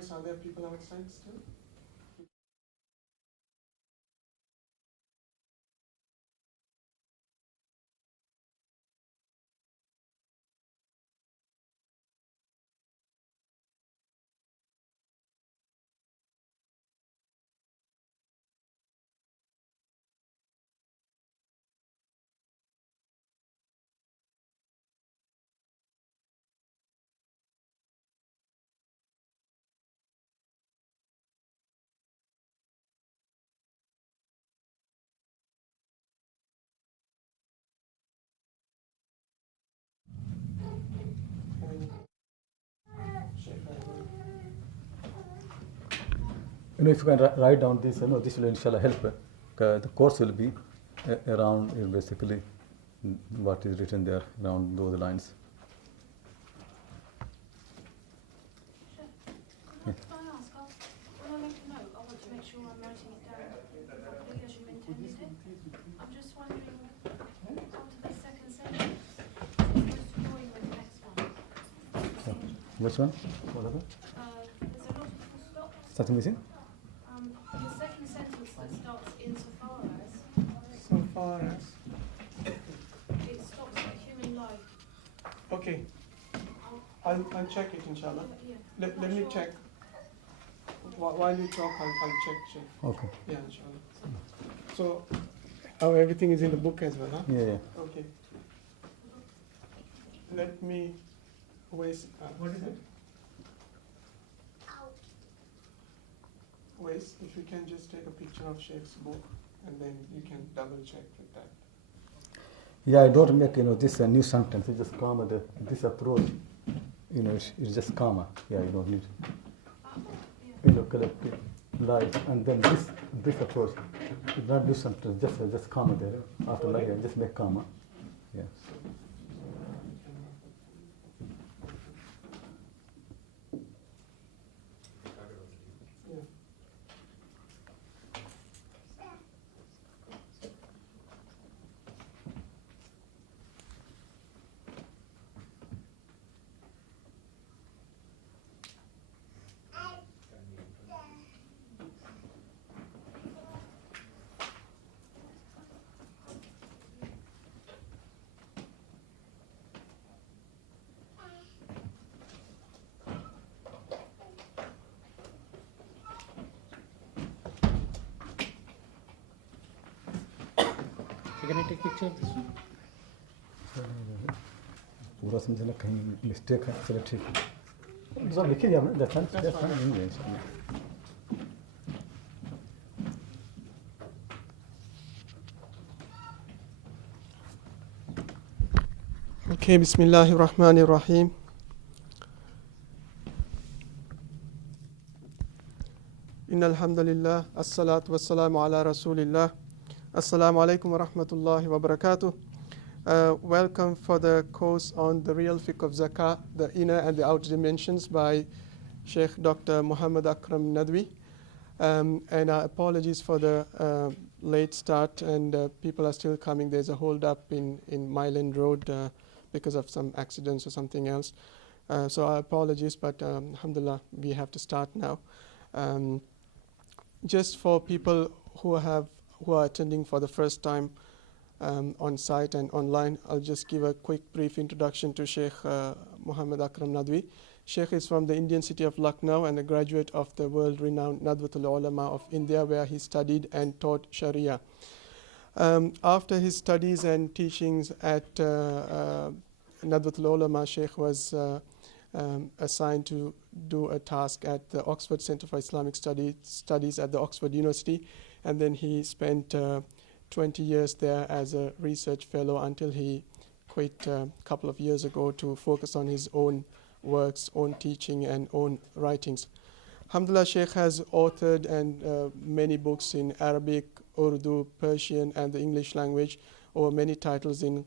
Boys, are there people outside still? If you can write down this, this will inshallah help. The course will be around basically what is written there around those lines. Can I ask, when I make a note, I want to make sure I'm writing it down properly as you intended it. I'm just wondering, after the second sentence, is it supposed to join with the next one? Which one? Whatever. There's a lot of full stops. Something missing? The second sentence that starts insofar as. So far as. It stops at human life. Okay. I'll check it, inshallah. Yeah. Let me check. While you talk, I'll check. Okay. Yeah, inshallah. So, everything is in the book as well, huh? Yeah. Okay. Let me Wais, what is it? Wais, if you can just take a picture of Sheikh's book and then you can double check with that. Yeah, I don't make this a new sentence. It's just comma. This approach, it's just comma. Yeah, you don't need. Collective life, and then this approach. It's not new sentence. Just comma there. After like just make comma. Yeah. Can I take a picture of this one? पूरा समझना कहीं mistake है चलो ठीक है सब लिख दिया हमने that's fine नहीं है इंशाल्लाह Okay, Bismillahir Rahmanir Rahim. Innal hamdalillah, as-salatu was-salamu ala rasulillah. Assalamu alaikum wa rahmatullahi wa barakatuh. Welcome for the course on the real fiqh of Zakat, the inner and the outer dimensions by Sheikh Dr. Muhammad Akram Nadwi. And our apologies for the late start, and people are still coming. There's a hold up in Myland Road because of some accidents or something else. So our apologies, but alhamdulillah, we have to start now. Just for people who are attending for the first time on site and online, I'll just give a quick brief introduction to Sheikh Muhammad Akram Nadwi. Sheikh is from the Indian city of Lucknow and a graduate of the world-renowned Nadwatul Ulama of India, where he studied and taught Sharia. After his studies and teachings at Nadwatul Ulama, Sheikh was assigned to do a task at the Oxford Center for Islamic Studies at the Oxford University, and then he spent 20 years there as a research fellow until he quit a couple of years ago to focus on his own works, own teaching and own writings. Alhamdulillah, Sheikh has authored many books in Arabic, Urdu, Persian and the English language, or many titles in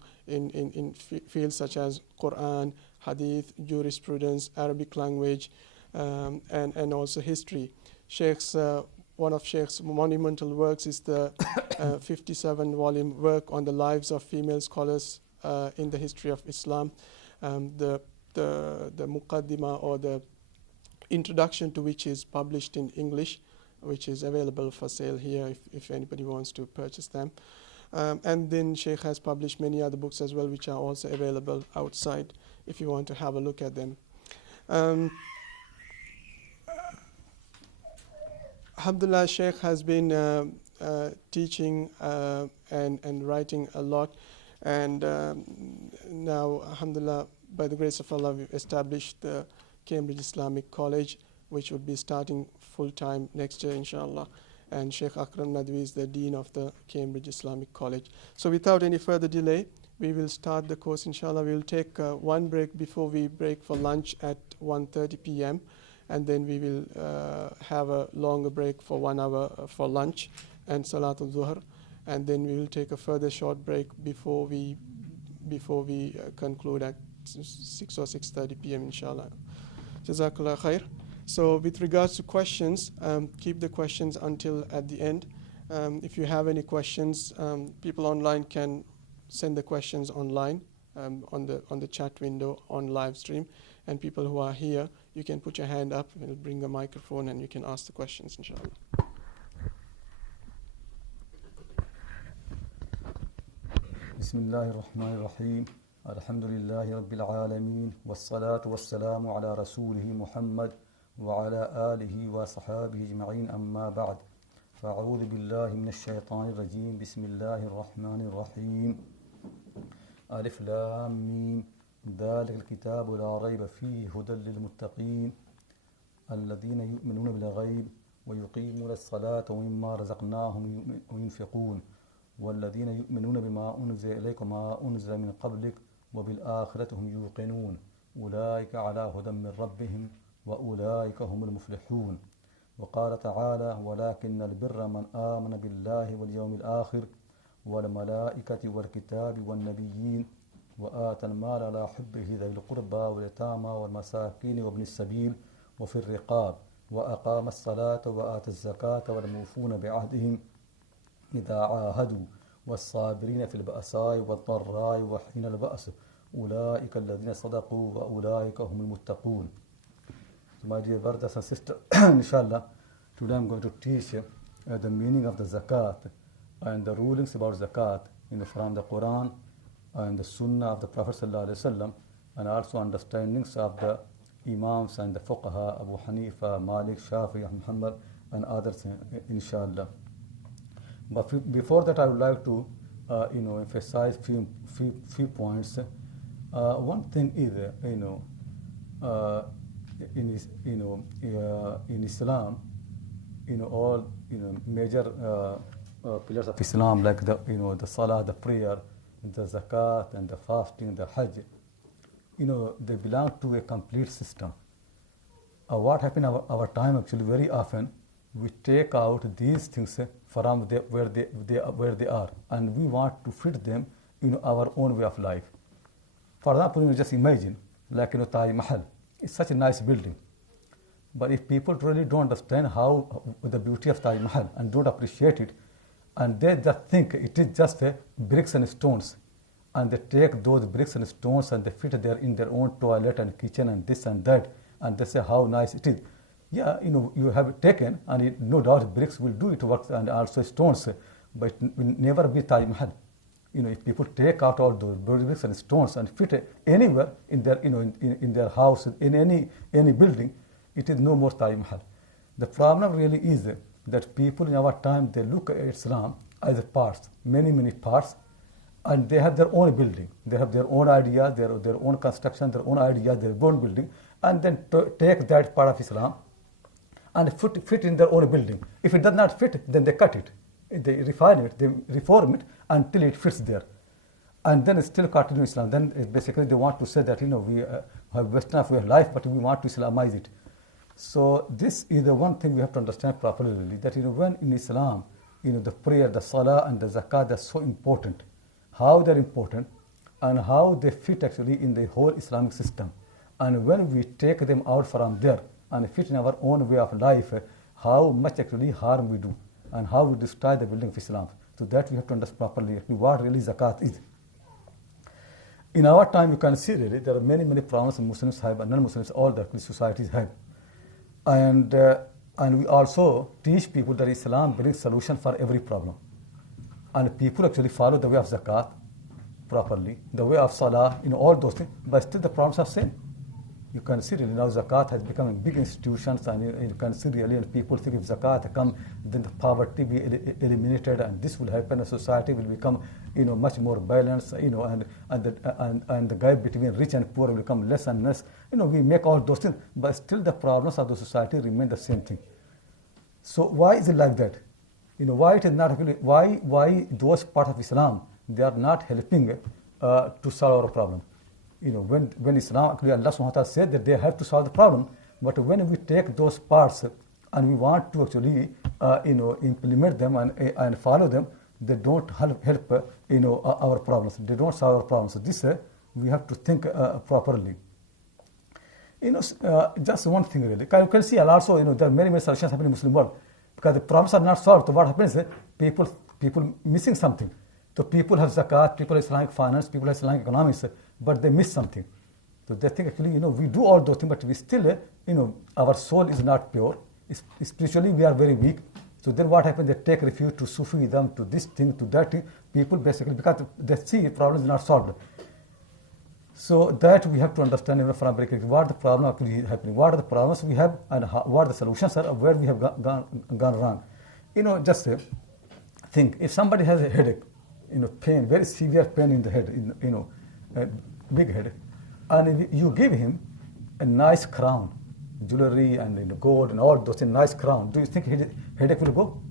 fields such as Quran, Hadith, jurisprudence, Arabic language, and also history. One of Sheikh's monumental works is the 57-volume work on the lives of female scholars in the history of Islam. The Muqaddimah or the introduction to which is published in English, which is available for sale here if anybody wants to purchase them. And then Sheikh has published many other books as well, which are also available outside if you want to have a look at them. Alhamdulillah, Sheikh has been teaching and writing a lot, and now, alhamdulillah, by the grace of Allah, we've established the Cambridge Islamic College, which would be starting full-time next year, inshallah. And Sheikh Akram Nadwi is the Dean of the Cambridge Islamic College. So without any further delay, we will start the course, inshallah. We will take one break before we break for lunch at 1:30 p.m. And then we will have a longer break for 1 hour for lunch and Salatul Zuhr. And then we will take a further short break before we conclude at 6 or 6:30 p.m. inshallah. Jazakallah khair. So with regards to questions, keep the questions until at the end. If you have any questions, people online can send the questions online on the chat window on live stream. And people who are here, you can put your hand up, we'll bring a microphone and you can ask the questions, inshallah. Bismillahirrahmanirrahim. Alhamdulillahi Rabbil Alameen. Wassalatu wassalamu ala Rasulihi Muhammad wa ala alihi wa sahabihi ajma'in amma ba'd. Fa'udhu billahi minash shaitanir rajim. Bismillahirrahmanirrahim. Alif Lam Mim. ذلك الكتاب لا ريب فيه هدى للمتقين الذين يؤمنون بالغيب ويقيمون الصلاة ومما رزقناهم ينفقون والذين يؤمنون بما أنزل إليك وما أنزل من قبلك وبالآخرة هم يوقنون أولئك على هدى من ربهم وأولئك هم المفلحون. وقال تعالى ولكن البر من آمن بالله واليوم الآخر والملائكة والكتاب والنبيين وآتى المال على حبه ذوي القربى واليتامى والمساكين وابن السبيل وفي الرقاب وأقام الصلاة وآتى الزكاة والموفون بعهدهم إذا عاهدوا والصابرين في البأساء والضراء وحين البأس أولئك الذين صدقوا وأولئك هم المتقون. So my dear brothers and sisters, inshallah, today I'm going to teach the meaning of the zakat and the rulings about zakat from the Quran and the Sunnah of the Prophet ﷺ, and also understandings of the Imams and the Fuqaha, Abu Hanifa, Malik, Shafi, Muhammad, and others, inshallah. But before that, I would like to, emphasize few points. One thing is, in Islam, all major pillars of Islam, like the Salah, the prayer, the zakat and the fasting, the hajj, they belong to a complete system. What happens in our time actually very often, we take out these things from where they are, and we want to fit them in our own way of life. For example, just imagine, like Taj Mahal. It's such a nice building. But if people really don't understand how the beauty of Taj Mahal and don't appreciate it, and they just think it is just bricks and stones, and they take those bricks and stones and they fit there in their own toilet and kitchen and this and that, and they say how nice it is. Yeah, you have taken, and no doubt bricks will do it work, and also stones, but it will never be Taj Mahal. If people take out all those bricks and stones and fit anywhere in their, in their house, in any building, it is no more Taj Mahal. The problem really is that people in our time, they look at Islam as parts, many parts, and they have their own building. They have their own ideas, their own construction, their own ideas, their own building, and then take that part of Islam and fit in their own building. If it does not fit, then they cut it. They refine it, they reform it until it fits there. And then still continue Islam. Then basically they want to say that, we have Western way of life, but we want to Islamize it. So this is the one thing we have to understand properly, that when in Islam, the prayer, the salah and the zakat are so important, how they're important and how they fit actually in the whole Islamic system. And when we take them out from there and fit in our own way of life, how much actually harm we do and how we destroy the building of Islam. So that we have to understand properly what really zakat is. In our time, you can see really there are many problems Muslims have and non-Muslims, all the societies have. And we also teach people that Islam brings solution for every problem. And people actually follow the way of zakat properly, the way of salah, all those things, but still the problems are same. You can see really now zakat has become a big institution, and you can see really people think if zakat come, then the poverty will be eliminated, and this will happen, and society will become much more balanced, and the gap between rich and poor will become less and less. We make all those things, but still the problems of the society remain the same thing. So why is it like that? Why it is not actually, why those parts of Islam, they are not helping to solve our problem? When Islam, actually Allah subhanahu wa ta'ala said that they have to solve the problem, but when we take those parts and we want to actually implement them and follow them, they don't help our problems. They don't solve our problems. So this we have to think properly. Just one thing really. You can see also there are many solutions happening in the Muslim world, because the problems are not solved. So what happens is people missing something. So people have zakat, people have Islamic finance, people have Islamic economics, but they miss something. So they think actually we do all those things, but we still our soul is not pure. Spiritually we are very weak. So then what happens? They take refuge to Sufism, to this thing, to that thing. People basically, because they see problems not solved. So that we have to understand from very quickly what the problem actually is happening, what are the problems we have, and what the solutions are, where we have gone wrong. Just think, if somebody has a headache, pain, very severe pain in the head, a big headache, and if you give him a nice crown, jewelry and gold and all those, a nice crown, do you think headache will go?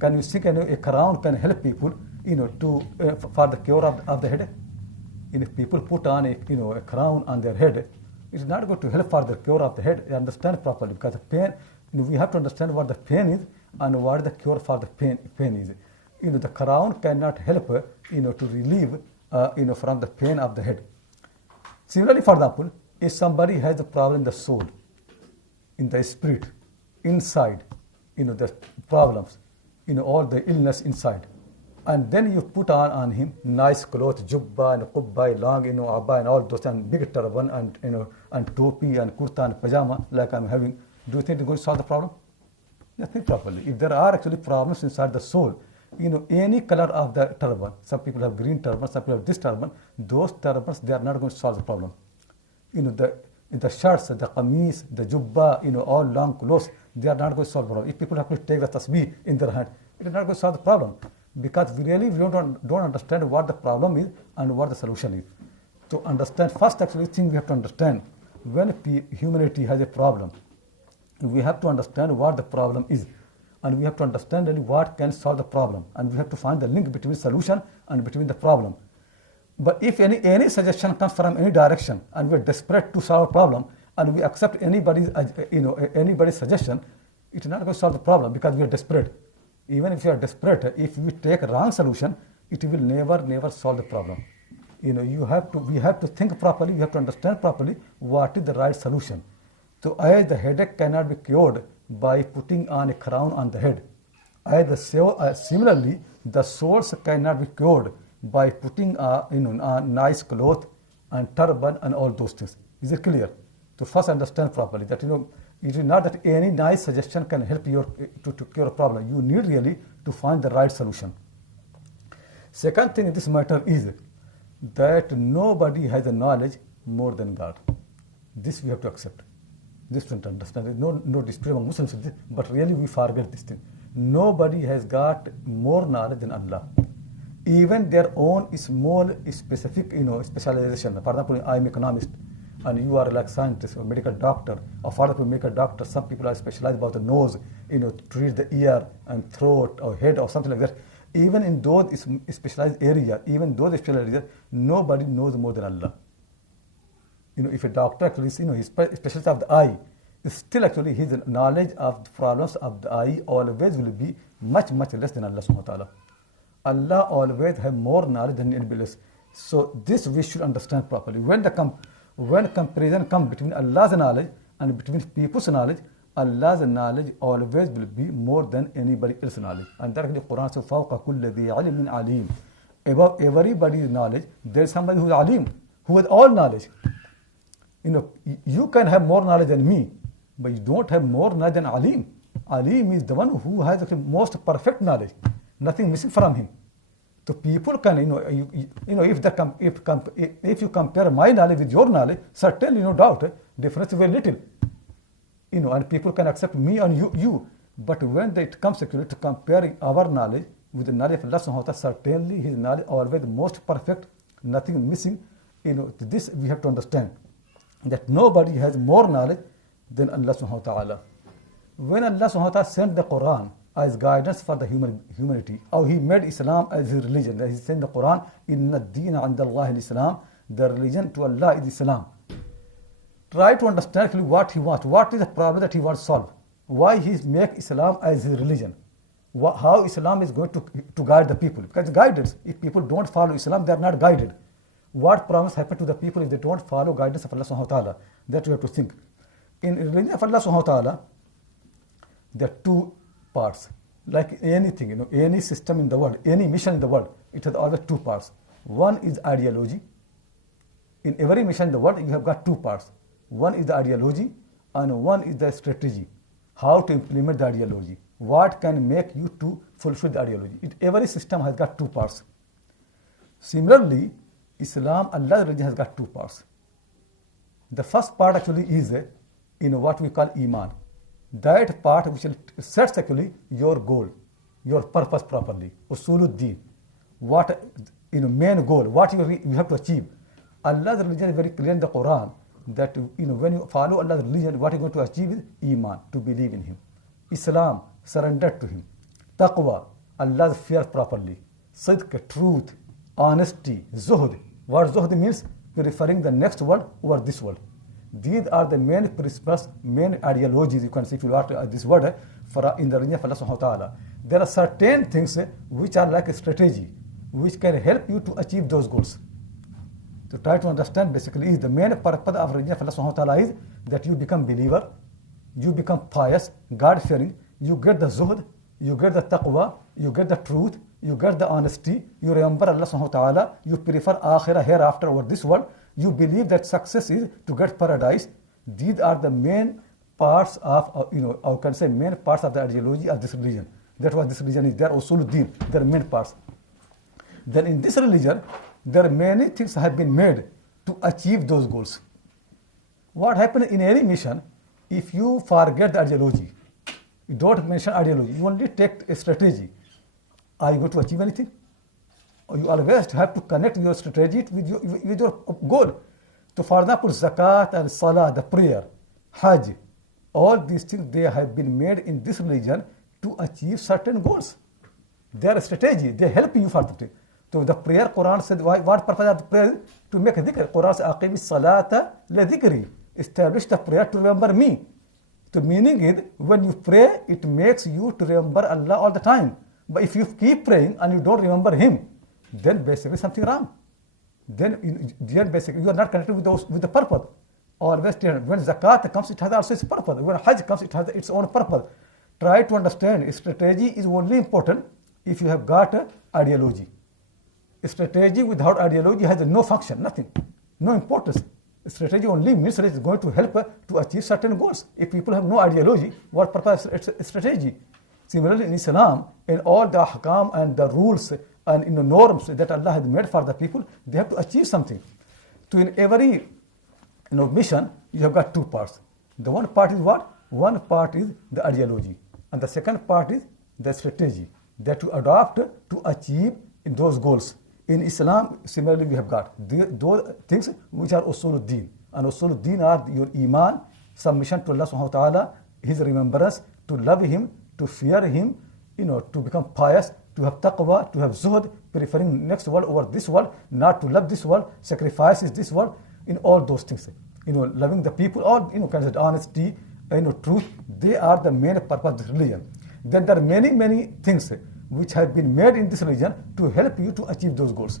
Can you think a crown can help people, for the cure of the headache? If people put on a crown on their head, it's not going to help for the cure of the head. Understand properly, because the pain, we have to understand what the pain is and what the cure for the pain is. The crown cannot help to relieve from the pain of the head. Similarly, for example, if somebody has a problem in the soul, in the spirit, inside, the problems, all the illness inside, and then you put on him nice clothes, jubba and qubba, long, abba and all those, and big turban and and topi and kurta and pajama like I'm having, do you think it's going to solve the problem? Nothing properly. If there are actually problems inside the soul, any color of the turban, some people have green turban, some people have this turban, those turbans, they are not going to solve the problem. The shirts, the qameez, the jubba, all long clothes, they are not going to solve the problem. If people have to take the tasbih in their hand, it is not going to solve the problem, because we don't understand what the problem is and what the solution is. To understand, first actually thing we have to understand, when humanity has a problem, we have to understand what the problem is, and we have to understand really what can solve the problem, and we have to find the link between solution and between the problem. But if any suggestion comes from any direction and we're desperate to solve a problem, and we accept anybody's suggestion, it's not going to solve the problem, because we are desperate. Even if you are desperate, if we take a wrong solution, it will never solve the problem. We have to think properly, we have to understand properly what is the right solution. So as the headache cannot be cured by putting on a crown on the head, similarly the souls cannot be cured by putting on nice cloth and turban and all those things. Is it clear? So first understand properly that it is not that any nice suggestion can help you to cure a problem. You need really to find the right solution. Second thing in this matter is that nobody has the knowledge more than God. This we have to accept. This we have to understand. No dispute among Muslims, but really we forget this thing. Nobody has got more knowledge than Allah. Even their own small specific specialization. For example, I am economist, and you are like scientist or medical doctor, or for example medical doctor, some people are specialized about the nose, to treat the ear and throat or head or something like that. Even in those specialized areas, nobody knows more than Allah. If a doctor actually he's specialist of the eye, still actually his knowledge of the problems of the eye always will be much less than Allah subhanahu wa ta'ala. Allah always have more knowledge than anybody else. So this we should understand properly. When comparison comes between Allah's knowledge and between people's knowledge, Allah's knowledge always will be more than anybody else's knowledge. And that the Quran says, فَوْقَ كُلِّ ذِي عَلِمٍ عَلِيمٍ. Above everybody's knowledge, there is somebody who is alim, who has all knowledge. You can have more knowledge than me, but you don't have more knowledge than alim. Alim is the one who has the most perfect knowledge, nothing missing from him. So people can, if you compare my knowledge with your knowledge, certainly no doubt, difference is very little. And people can accept me and you. But when it comes actually to comparing our knowledge with the knowledge of Allah subhanahu wa ta'ala, certainly his knowledge always most perfect, nothing missing. This we have to understand, that nobody has more knowledge than Allah subhanahu wa ta'ala. When Allah subhanahu wa ta'ala sent the Quran as guidance for the humanity, or he made Islam as his religion, he sent the Quran, inna ad-deena 'inda Allah al-Islam, the religion to Allah is Islam. Try to understand actually what he wants. What is the problem that he wants to solve? Why he make Islam as his religion? How Islam is going to guide the people? Because guidance, if people don't follow Islam, they are not guided. What problems happen to the people if they don't follow guidance of Allah subhanahu wa ta'ala? That you have to think. In religion of Allah subhanahu wa ta'ala, there are two parts. Like anything, any system in the world, any mission in the world, it has always two parts. One is ideology. In every mission in the world, you have got two parts. One is the ideology and one is the strategy. How to implement the ideology. What can make you to fulfill the ideology. Every system has got two parts. Similarly, Islam, Allah's religion has got two parts. The first part actually is what we call Iman. That part which sets actually your goal, your purpose properly. Usuluddin. What main goal, what you have to achieve. Allah's religion is very clear in the Quran that when you follow Allah's religion, what you're going to achieve is Iman, to believe in Him. Islam, surrender to Him. Taqwa, Allah's fear properly. Sidq, truth, honesty, zuhd. What zuhd means? Preferring the next world over this world. These are the main principles, main ideologies, you can see if you want this word, in the religion of Allah subhanahu wa ta'ala. There are certain things which are like a strategy, which can help you to achieve those goals. To try to understand basically is the main purpose of religion of Allah subhanahu wa ta'ala is that you become believer, you become pious, God-fearing, you get the zuhd, you get the taqwa, you get the truth, you get the honesty, you remember Allah subhanahu wa ta'ala, you prefer akhirah hereafter over this world, you believe that success is to get paradise. These are the main parts of, I can say main parts of the ideology of this religion. That's what this religion is. They are usuluddin, they are main parts. Then in this religion, there are many things have been made to achieve those goals. What happens in any mission, if you forget the ideology, you don't mention ideology, you only take a strategy, are you going to achieve anything? Or you always have to connect your strategy with your goal. So for example, Zakat and Salah, the prayer, Hajj, all these things, they have been made in this religion to achieve certain goals. They are a strategy, they help you for the. So the prayer, Quran said, what purpose of the prayer? To make a dhikr. Quran says, aqimi salata la dhikri. Establish the prayer to remember me. So meaning is, when you pray, it makes you to remember Allah all the time. But if you keep praying and you don't remember Him, then basically something wrong. Then basically you are not connected with the purpose. Always when Zakat comes, it has also its purpose. When Hajj comes, it has its own purpose. Try to understand, strategy is only important if you have got ideology. Strategy without ideology has no function, nothing, no importance. Strategy only means that it is going to help to achieve certain goals. If people have no ideology, what purpose is strategy? Similarly, in Islam, in all the ahkam and the rules and norms that Allah has made for the people, they have to achieve something. So in every mission, you have got two parts. The one part is what? One part is the ideology, and the second part is the strategy that you adopt to achieve in those goals. In Islam, similarly, we have got those things which are usuluddin. And usuluddin are your iman, submission to Allah subhanahu wa ta'ala, His remembrance, to love Him, to fear Him, to become pious, to have taqwa, to have zuhd, preferring next world over this world, not to love this world, sacrifices this world, in all those things. Loving the people, all, kind of honesty, truth, they are the main purpose of this religion. Then there are many, many things which have been made in this religion to help you to achieve those goals.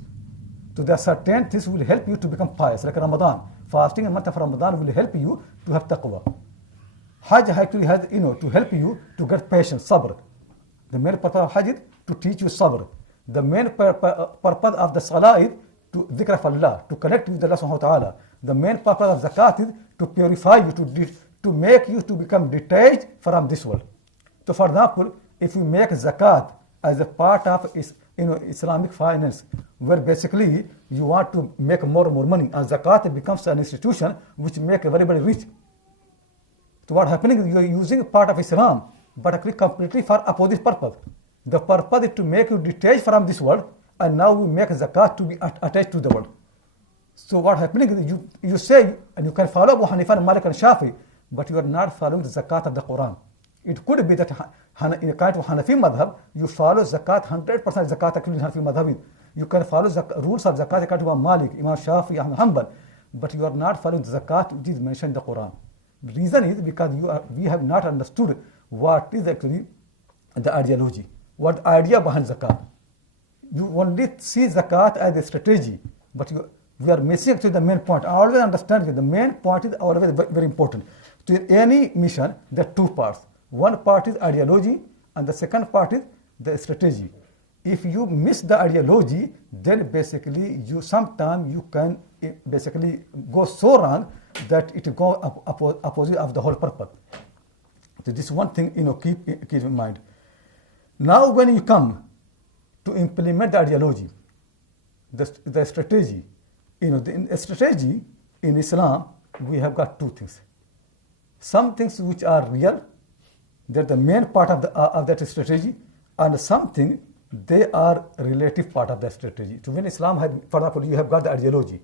So there are certain things will help you to become pious, like Ramadan. Fasting in the month of Ramadan will help you to have taqwa. Hajj actually has, to help you to get patience, sabr. The main purpose of Hajj is to teach you sabr. The main purpose of the Salah is to dhikr of Allah, to connect with Allah subhanahu wa ta'ala. The main purpose of Zakat is to purify you, to make you to become detached from this world. So for example, if you make zakat as a part of Islamic finance, where basically you want to make more and more money, and zakat becomes an institution which make everybody rich. So what happening is you are using part of Islam, but actually completely for opposite purpose. The purpose is to make you detached from this world, and now we make zakat to be attached to the world. So what happening is you say, and you can follow Abu Hanifa and Malik and Shafi, but you are not following the zakat of the Quran. It could be that in a kind of Hanafi madhab, you follow zakat, 100% zakat actually in Hanafi madhab. You can follow rules of zakat according to Imam Malik, Imam Shafi, Ahmad Hanbal, but you are not following the zakat which is mentioned in the Quran. The reason is because we have not understood what is actually the ideology, what idea behind zakat. You only see zakat as a strategy, but we are missing actually the main point. I always understand that the main point is always very important. To any mission, there are two parts. One part is ideology, and the second part is the strategy. If you miss the ideology, then basically sometimes you can basically go so wrong that it go opposite of the whole purpose. So this is one thing keep in mind. Now when you come to implement the ideology, the strategy, in strategy in Islam, we have got two things. Some things which are real, they're the main part of that strategy, and something they are relative part of that strategy. So when Islam had, for example, you have got the ideology,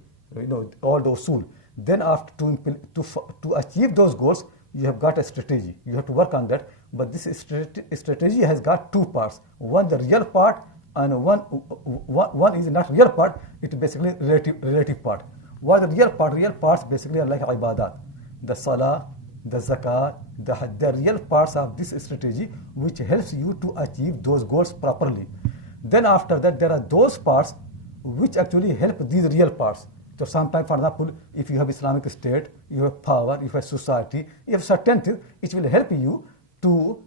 all those usul. Then after to achieve those goals, you have got a strategy. You have to work on that. But this strategy has got two parts. One the real part, and one is not real part. It's basically relative part. What the real part? Real parts basically are like ibadat, the salah, the zakat, the real parts of this strategy which helps you to achieve those goals properly. Then after that, there are those parts which actually help these real parts. So sometimes, for example, if you have Islamic state, you have power, you have society, you have certain things, it will help you to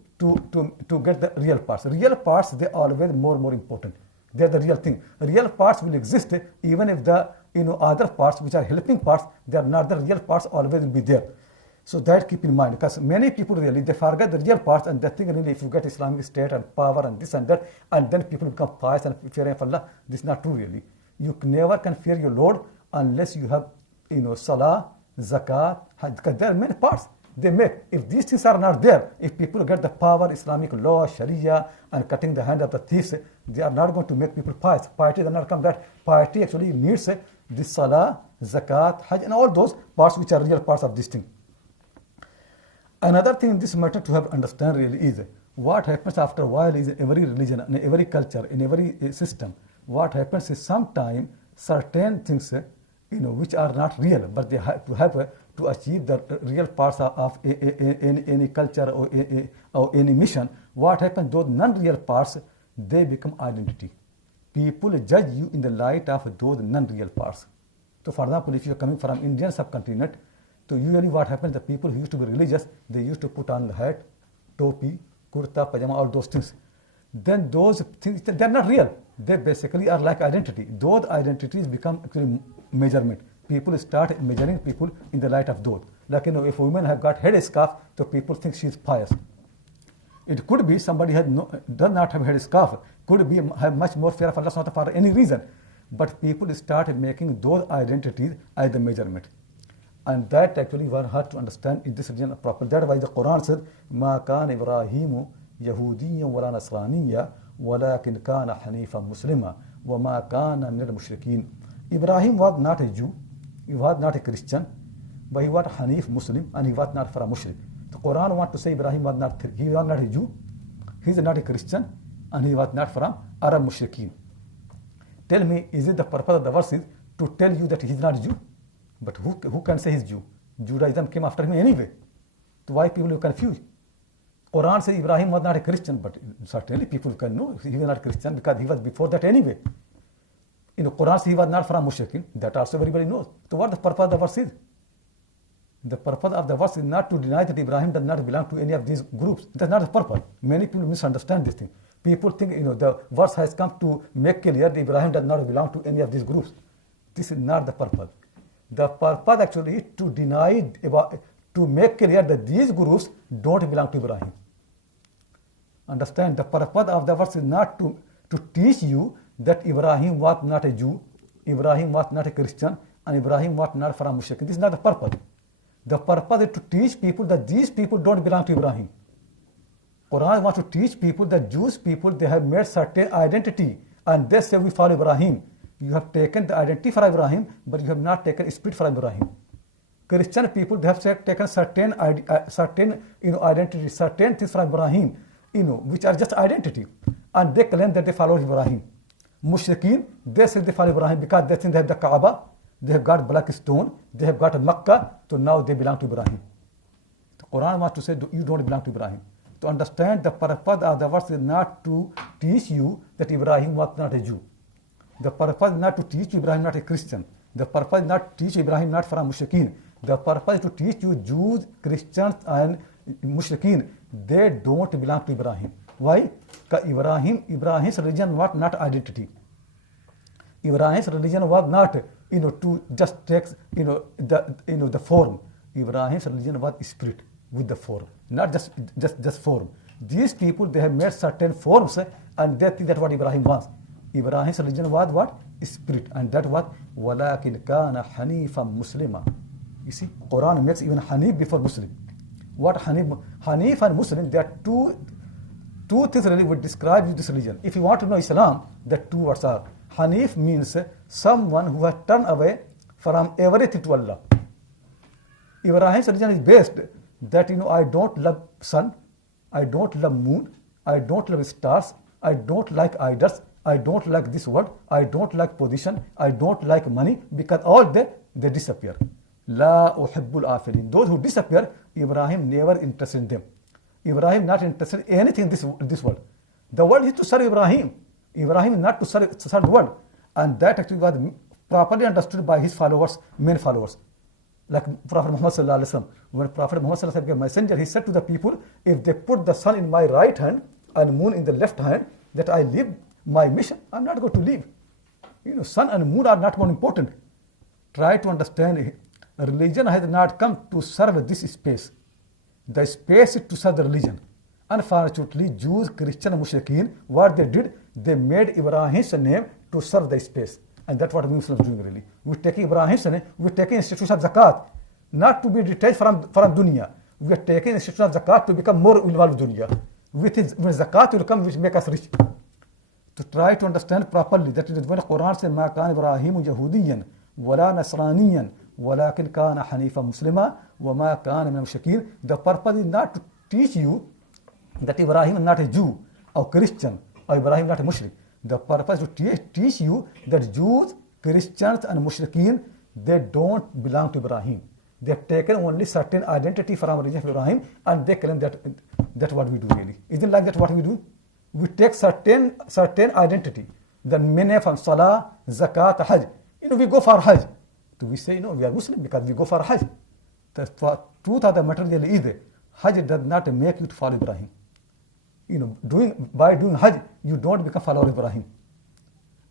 get the real parts. Real parts, they are always more important. They are the real thing. Real parts will exist even if the other parts which are helping parts, they are not the real parts, always will be there. So that keep in mind, because many people really, they forget the real parts, and they think really if you get Islamic state and power and this and that, and then people become pious and fearing of Allah. This is not true really. You never can fear your Lord unless you have salah, zakat, hajj, because there are many parts they make. If these things are not there, if people get the power, Islamic law, Sharia, and cutting the hand of the thieves, they are not going to make people pious. Piety does not come that. Piety actually needs this salah, zakat, hajj, and all those parts which are real parts of this thing. Another thing in this matter to have understand really is what happens after a while is in every religion, in every culture, in every system. What happens is sometimes certain things which are not real, but they have to achieve the real parts of any culture or any mission. What happens, those non-real parts, they become identity. People judge you in the light of those non-real parts. So for example, if you are coming from Indian subcontinent, so usually what happens, the people who used to be religious, they used to put on the hat, topi, kurta, pajama, all those things. Then those things, they're not real. They basically are like identity. Those identities become actually measurement. People start measuring people in the light of those. Like, if a woman have got head scarf, so people think she is pious. It could be somebody does not have head scarf, could be have much more fear of Allah not for any reason. But people started making those identities as the measurement. And that actually one has to understand in this region properly. That's why the Quran says, مَا كَانَ إِبْرَاهِيمُ يَهُودِيًّا وَلَا نَصْرَانِيًّا وَلَكِنْ كَانَ حَنِيفًا مُسْلِمًا وَمَا كَانَ مِنَ الْمُشْرِكِينَ. Ibrahim was not a Jew, he was not a Christian, but he was Hanif Muslim, and he was not from a Mushrik. The Quran wants to say Ibrahim was not a Jew, he is not a Christian, and he was not from Arab Mushrikeen. Tell me, is it the purpose of the verse is to tell you that he is not a Jew? But who can say he's Jew? Judaism came after him anyway. So why people are confused? Quran says Ibrahim was not a Christian, but certainly people can know he was not a Christian because he was before that anyway. In the Quran says he was not from Mushrikin. That also everybody knows. So what the purpose of the verse is? The purpose of the verse is not to deny that Ibrahim does not belong to any of these groups. That's not the purpose. Many people misunderstand this thing. People think the verse has come to make clear that Ibrahim does not belong to any of these groups. This is not the purpose. The purpose actually is to deny to make clear that these groups don't belong to Ibrahim. Understand, the purpose of the verse is not to teach you that Ibrahim was not a Jew, Ibrahim was not a Christian, and Ibrahim was not from Mushrik. This is not the purpose. The purpose is to teach people that these people don't belong to Ibrahim. Quran wants to teach people that Jewish people, they have made certain identity, and they say we follow Ibrahim. You have taken the identity for Ibrahim, but you have not taken spirit for Ibrahim. Christian people, they have taken certain identity, certain things from Ibrahim, which are just identity, and they claim that they follow Ibrahim. Mushrikeen, they say they follow Ibrahim because they think they have the Kaaba, they have got black stone, they have got Makkah, so now they belong to Ibrahim. The Quran wants to say you don't belong to Ibrahim. To understand, the purpose of the verse is not to teach you that Ibrahim was not a Jew. The purpose is not to teach you Ibrahim not a Christian. The purpose is not to teach Ibrahim not from Mushrikeen. The purpose is to teach you Jews, Christians, and Mushrikeen, they don't belong to Ibrahim. Why? Because Ibrahim's religion was not identity. Ibrahim's religion was not, to just take, the form. Ibrahim's religion was spirit with the form, not just form. These people, they have made certain forms, and they think that's what Ibrahim was. Ibrahim's religion was what? Spirit, and that was وَلَكِنْ كَانَ حَنِيفًا مُسْلِمًا. You see, Quran makes even Hanif before Muslim. What Hanif and Muslim, there are two things really would describe this religion. If you want to know Islam, the two words are, Hanif means someone who has turned away from everything to Allah. Ibrahim's religion is based that, I don't love sun, I don't love moon, I don't love stars, I don't like idols, I don't like this world, I don't like position, I don't like money, because all they disappear. La uhibbul afilin. Those who disappear, Ibrahim never interested in them. Ibrahim not interested in anything in this world. The world is to serve Ibrahim. Ibrahim is not to serve the world. And that actually was properly understood by his followers, main followers. Like Prophet Muhammad sallallahu alaihi wasallam. When Prophet Muhammad sallallahu alaihi wasallam became messenger, he said to the people, if they put the sun in my right hand and moon in the left hand, that I leave my mission, I'm not going to leave. Sun and moon are not more important. Try to understand, religion has not come to serve this space. The space is to serve the religion. Unfortunately, Jews, Christians, and Mushrikeen, what they did, they made Ibrahim's name to serve the space. And that's what Muslims are doing really. We're taking Ibrahim's name, we're taking institution of Zakat, not to be detached from dunya. We are taking institution of Zakat to become more involved with dunya. When Zakat will come, which make us rich. To try to understand properly, that is when the Quran says, مَا كَانَ إِبْرَاهِيمُ يَهُودِيًّا وَلَا نَصْرَانِيًّا وَلَكِنْ كَانَ حَنِيفًا مُسْلِمًا وَمَا كَانَ مِنَ الْمُشْرِكِينَ. The purpose is not to teach you that Ibrahim is not a Jew or Christian, or Ibrahim is not a Mushrik. The purpose is to teach you that Jews, Christians, and Mushrikeen, they don't belong to Ibrahim. They have taken only certain identity from religion of Ibrahim, and they claim that that's what we do really. Isn't like that what we do? We take certain identity. The meaning from Salah, Zakat, Hajj. We go for Hajj. So we say, we are Muslim because we go for Hajj. The truth of the matter really is, Hajj does not make you to follow Ibrahim. By doing Hajj, you don't become follower of Ibrahim.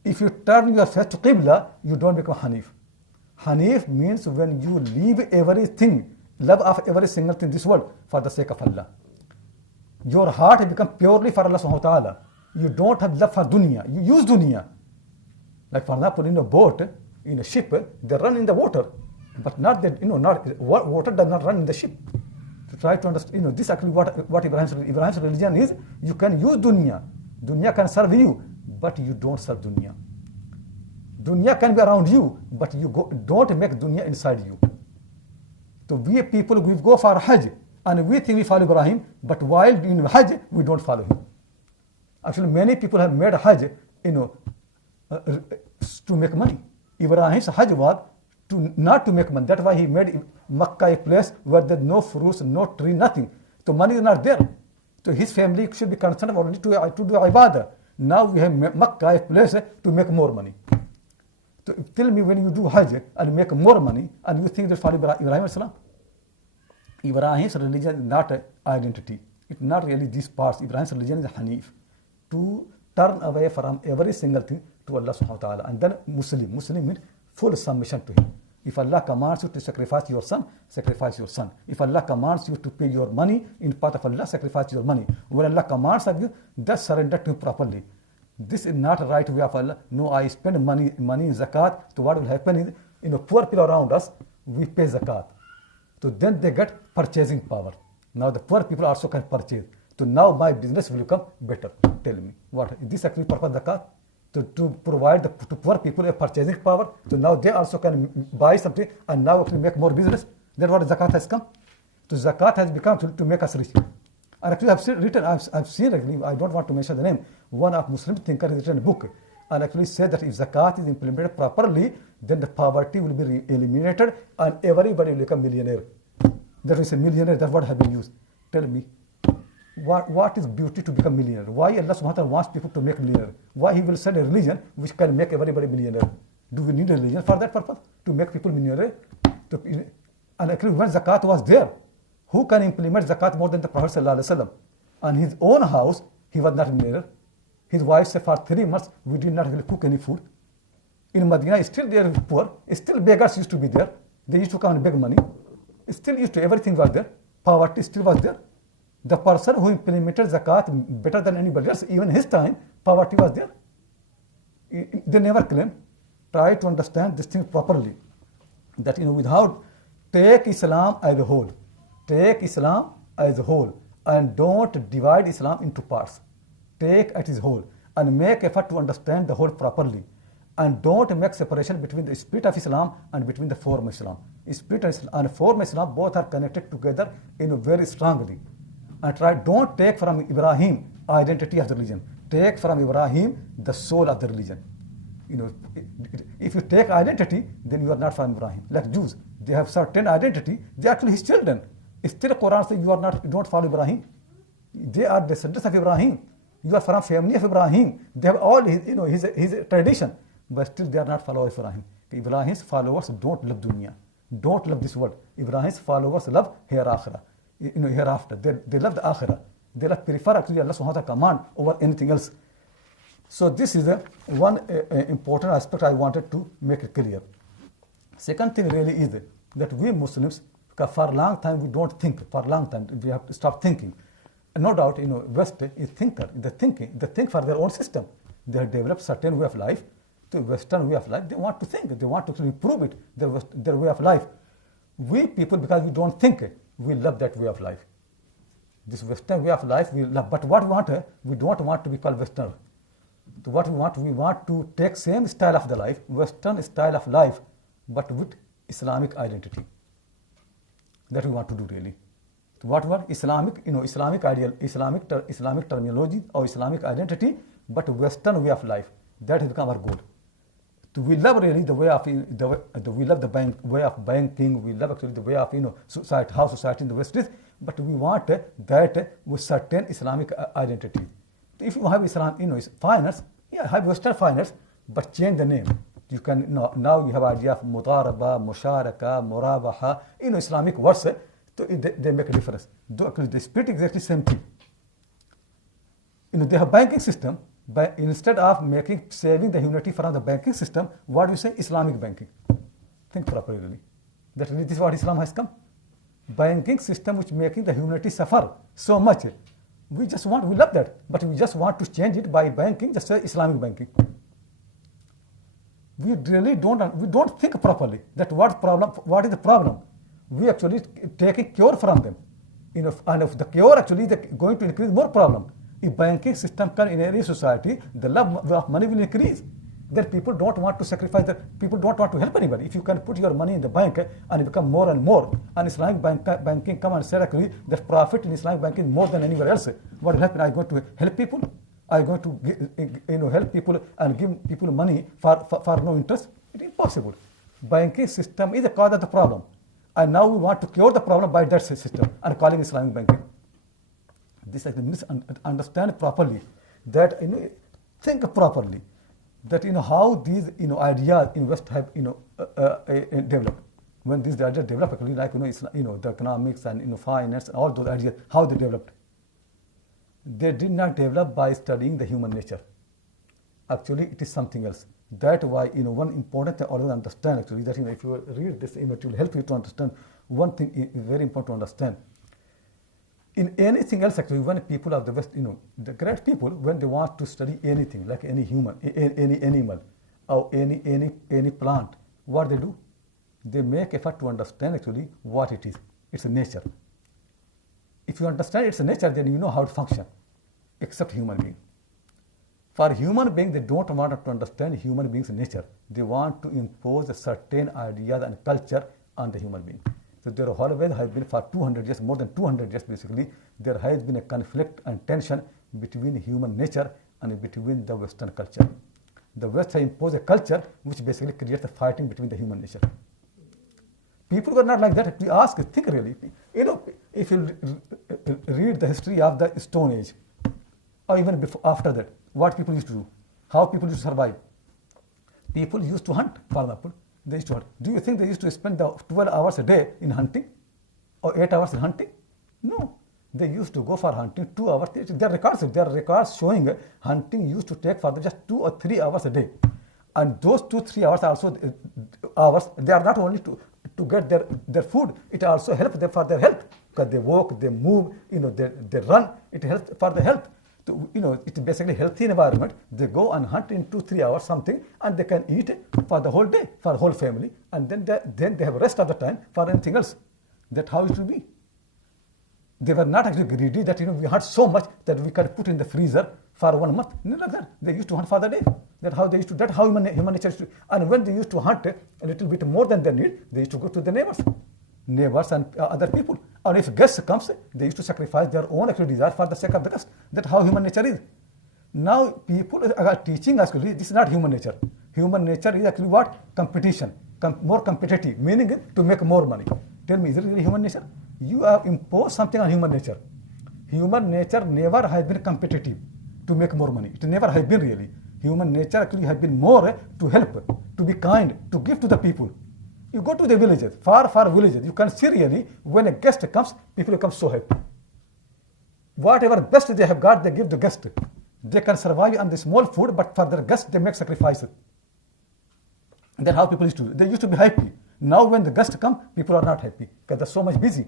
If you turn your face to Qibla, you don't become Hanif. Hanif means when you leave everything, love of every single thing in this world for the sake of Allah. Your heart has become purely for Allah subhanahu wa ta'ala. You don't have love for dunya. You use dunya. Like for example, in a boat, in a ship, they run in the water. But not that, water does not run in the ship. To try to understand, this actually what Ibrahim's religion is. You can use dunya. Dunya can serve you, but you don't serve dunya. Dunya can be around you, but you don't make dunya inside you. So we people, we go for Hajj, and we think we follow Ibrahim, but while doing Hajj, we don't follow him. Actually, many people have made Hajj, to make money. Ibrahim's Hajj was not to make money. That's why he made Makkah a place where there's no fruits, no tree, nothing. So money is not there. So his family should be concerned only to do ibadah. Now we have Makkah a place to make more money. So tell me, when you do Hajj and make more money, and you think that follow Ibrahim Islam? Ibrahim's religion is not an identity. It's not really these parts. Ibrahim's religion is Hanif. To turn away from every single thing to Allah subhanahu wa ta'ala. And then Muslim means full submission to him. If Allah commands you to sacrifice your son, sacrifice your son. If Allah commands you to pay your money in path of Allah, sacrifice your money. When Allah commands of you, just surrender to Him properly. This is not a right way of Allah. No, I spend money in zakat. So what will happen is, poor people around us, we pay zakat. So then they get purchasing power. Now the poor people also can purchase. So now my business will become better. Tell me, what is this actually purpose zakat? To provide to poor people a purchasing power. So now they also can buy something and now actually make more business. Then what zakat has come. So zakat has become to make us rich. And actually I've seen actually, I don't want to mention the name, one of Muslim thinker has written a book and actually said that if zakat is implemented properly, then the poverty will be eliminated and everybody will become millionaire. That is a millionaire, that's what has been used. Tell me, what is beauty to become millionaire? Why Allah subhanahu wa ta'ala wants people to make millionaire? Why He will send a religion which can make everybody millionaire? Do we need a religion for that purpose? To make people millionaire? And actually when zakat was there, who can implement zakat more than the Prophet sallallahu alaihi wasallam? And his own house, he was not a millionaire. His wife said for 3 months, we did not really cook any food. In Medina, still they are poor. Still beggars used to be there. They used to come and beg money. Still used to, everything was there. Poverty still was there. The person who implemented zakat better than anybody else, even his time, poverty was there. They never claim. Try to understand this thing properly. That, without, take Islam as a whole. Take Islam as a whole and don't divide Islam into parts. Take at its whole and make effort to understand the whole properly. And don't make separation between the spirit of Islam and between the form of Islam. Spirit and form of Islam both are connected together very strongly. And don't take from Ibrahim identity of the religion. Take from Ibrahim the soul of the religion. If you take identity, then you are not from Ibrahim. Like Jews, they have certain identity. They are actually his children. Still, Quran says you don't follow Ibrahim. They are descendants of Ibrahim. You are from family of Ibrahim. They have all his tradition, but still they are not followers of Ibrahim. Ibrahim's followers don't love dunya, don't love this world. Ibrahim's followers love hereafter. Hereafter they love the akhirah. They prefer actually Allah subhanahu wa ta'ala command over anything else. So this is one important aspect I wanted to make it clear. Second thing really is that we Muslims, for a long time we don't think. For a long time we have to stop thinking. And no doubt, West is thinker. They think for their own system. They have developed certain way of life. The Western way of life, they want to think. They want to improve it. Their way of life. We people, because we don't think, we love that way of life. This Western way of life we love. But what we want, we don't want to be called Western. So what we want to take same style of the life, Western style of life, but with Islamic identity. That we want to do really. So what Islamic, Islamic ideal, Islamic terminology or Islamic identity, but Western way of life. That has become our goal. So we love really the way of we love the way of banking. We love actually the way of society, how society in the West is. But we want that with certain Islamic identity. If you have Islam, finance, have Western finance, but change the name. You can now you have idea of mudaraba, musharaka, murabaha, Islamic words. So they make a difference. Though actually the spirit is exactly same thing. They have banking system. But instead of saving the humanity from the banking system, what do you say? Islamic banking. Think properly really. That really this is what Islam has come. Banking system which making the humanity suffer so much. We love that, but we just want to change it by banking, just say Islamic banking. We really don't think properly that what is the problem. We actually take a cure from them. And if the cure actually is going to increase more problem. If banking system can in any society, the love of money will increase. Then people don't want to sacrifice that. People don't want to help anybody. If you can put your money in the bank and it become more and more, and Islamic banking come and say actually that profit in Islamic banking more than anywhere else, what will happen? Are you going to help people? Are you going to help people and give people money for no interest? It is impossible. Banking system is the cause of the problem. And now we want to cure the problem by that system and calling Islamic banking. This I understand properly. That think properly. That how these ideas in West have developed. When these ideas develop, actually, like the economics and finance and all those ideas, how they developed. They did not develop by studying the human nature. Actually, it is something else. That why, one important thing always understand actually, that if you read this, it will help you to understand one thing is very important to understand. In anything else actually, when people of the West, the great people, when they want to study anything, like any human, any animal, or any plant, what they do? They make effort to understand actually what it is. It's a nature. If you understand it's a nature, then you know how to function, except human being. For human beings, they don't want to understand human beings' nature. They want to impose a certain ideas and culture on the human being. So there always has been for 200 years, more than 200 years basically, there has been a conflict and tension between human nature and between the Western culture. The West has imposed a culture which basically creates a fighting between the human nature. People were not like that. If you ask, think really. If you read the history of the Stone Age, or even before, after that, what people used to do, how people used to survive. People used to hunt, for example. They used to hunt. Do you think they used to spend 12 hours a day in hunting, or 8 hours in hunting? No. They used to go for hunting 2 hours. There are records showing hunting used to take for just 2 or 3 hours a day. And those 2-3 hours also they are not only to get their food, it also helps them for their health, because they walk, they move, they run, it helps for the health. It's basically healthy environment. They go and hunt in 2-3 hours something, and they can eat for the whole day, for the whole family, and then they have rest of the time for anything else. That's how it should be. They were not actually greedy that we hunt so much that we can put in the freezer for 1 month. No, like that. They used to hunt for the day. That's how they used to. That's how human nature used to. And when they used to hunt a little bit more than they need, they used to go to the neighbors and other people. Or if guests comes, they used to sacrifice their own actual desire for the sake of the guest. That's how human nature is. Now people are teaching us actually this is not human nature. Human nature is actually what? Competition, more competitive, meaning to make more money. Tell me, is it really human nature? You have imposed something on human nature. Human nature never has been competitive to make more money. It never has been really. Human nature actually has been more to help, to be kind, to give to the people. You go to the villages, far villages, you can see really when a guest comes, people become so happy. Whatever best they have got, they give the guest. They can survive on the small food, but for their guests, they make sacrifices. That's how people used to do. They used to be happy. Now when the guests come, people are not happy because they're so much busy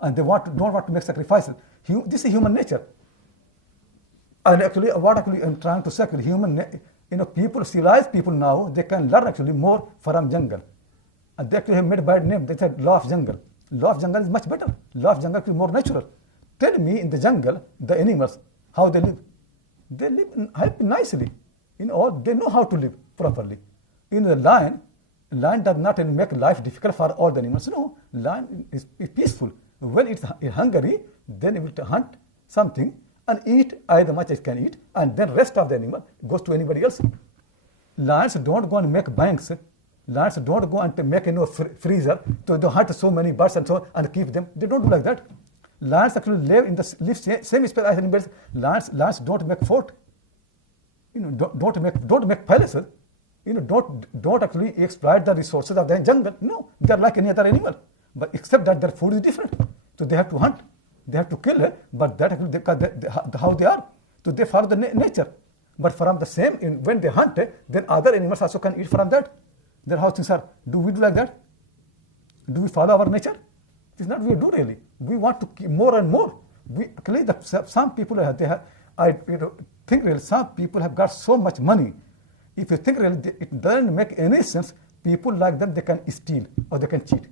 and they don't want to make sacrifices. This is human nature. And actually, what I'm trying to say, people, civilized people now, they can learn actually more from jungle. And they actually have made a bad name. They said law of jungle. Law of jungle is much better. Law of jungle is more natural. Tell me in the jungle, the animals, how they live. They live happy nicely. They know how to live properly. The lion does not make life difficult for all the animals. No, lion is peaceful. When it's hungry, then it will hunt something and eat as much as it can eat, and then rest of the animal goes to anybody else. Lions don't go and make banks. Lions don't go and make freezer to hunt so many birds and keep them. They don't do like that. Lions actually live same space as animals. Lions don't make fort. Don't make palaces. Don't actually exploit the resources of the jungle. No, they're like any other animal, but except that their food is different. So they have to hunt, they have to kill, but that actually how they are. So they follow the nature. But from the same, when they hunt, then other animals also can eat from that. Then how things are. Do we do like that? Do we follow our nature? It's not what we do really. We want to keep more and more. Some people think really some people have got so much money. If you think really, it doesn't make any sense. People like them, they can steal or they can cheat.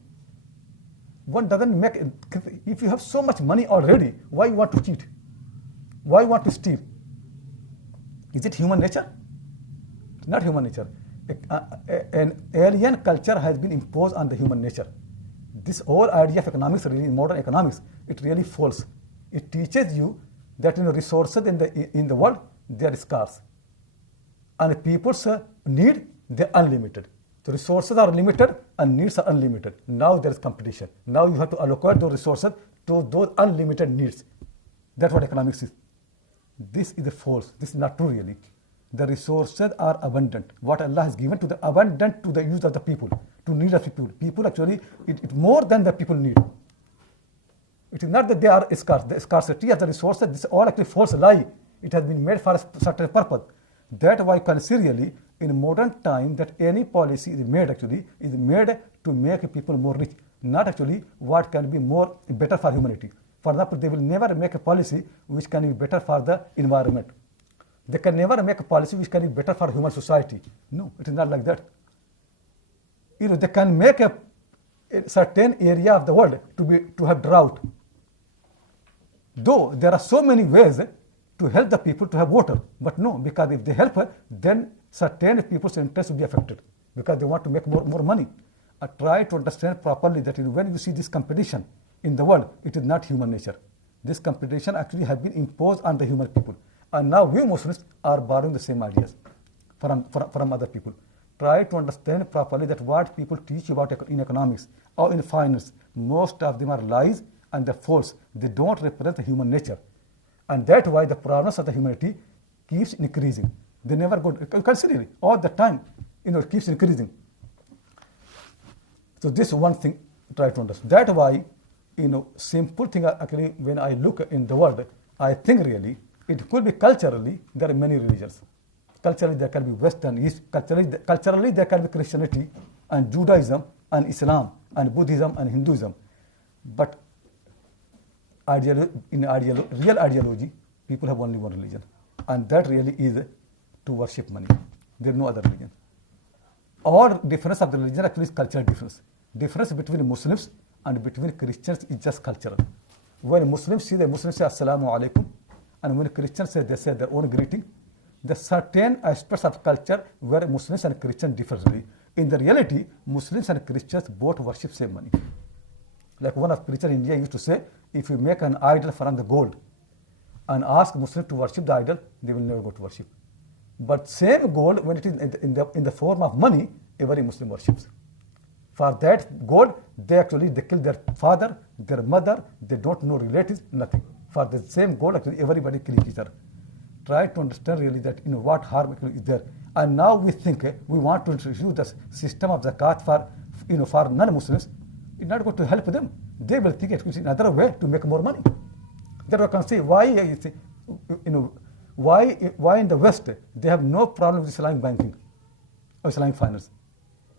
One doesn't make. If you have so much money already, why you want to cheat? Why you want to steal? Is it human nature? It's not human nature. An alien culture has been imposed on the human nature. This whole idea of economics, really modern economics, it really false. It teaches you that resources in the world, they are scarce. And people's need, they're unlimited. The resources are limited and needs are unlimited. Now there is competition. Now you have to allocate those resources to those unlimited needs. That's what economics is. This is false. This is not true really. The resources are abundant. What Allah has given to the abundant to the use of the people, to need of people. People actually, it's more than the people need. It is not that they are scarce. The scarcity of the resources, this is all actually false lie. It has been made for a certain purpose. That's why you can see really in modern time that any policy is made to make people more rich, not actually what can be more better for humanity. For example, they will never make a policy which can be better for the environment. They can never make a policy which can be better for human society. No, it is not like that. They can make a certain area of the world to have drought. Though there are so many ways to help the people to have water, but no, because if they help, then certain people's interests will be affected because they want to make more money. Try to understand properly that when you see this competition in the world, it is not human nature. This competition actually has been imposed on the human people. And now we Muslims are borrowing the same ideas from other people. Try to understand properly that what people teach you about in economics or in finance, most of them are lies and they're false. They don't represent the human nature. And that's why the problems of the humanity keeps increasing. They never go, consider it, all the time, it keeps increasing. So this is one thing, try to understand. That's why, simple thing actually, when I look in the world, I think really, it could be culturally, there are many religions. Culturally, there can be West and East. Culturally, there can be Christianity and Judaism and Islam and Buddhism and Hinduism. But real ideology, people have only one religion. And that really is to worship money. There is no other religion. All difference of the religion actually is cultural difference. Difference between Muslims and between Christians is just cultural. When Muslims say Assalamu alaikum, and when Christians say, they say their own greeting, the certain aspects of culture where Muslims and Christians differently. In the reality, Muslims and Christians both worship same money. Like one of preachers in India used to say, if you make an idol from the gold and ask Muslims to worship the idol, they will never go to worship. But same gold, when it is in the form of money, every Muslim worships. For that gold, they kill their father, their mother, they don't know relatives, nothing. For the same gold, actually everybody kills each other. Try to understand really that what harm is there. And now we think we want to introduce the system of zakat for non-Muslims. It's not going to help them. They will think it's another way to make more money. Therefore, I can say why in the West they have no problem with Islamic banking or Islamic finance.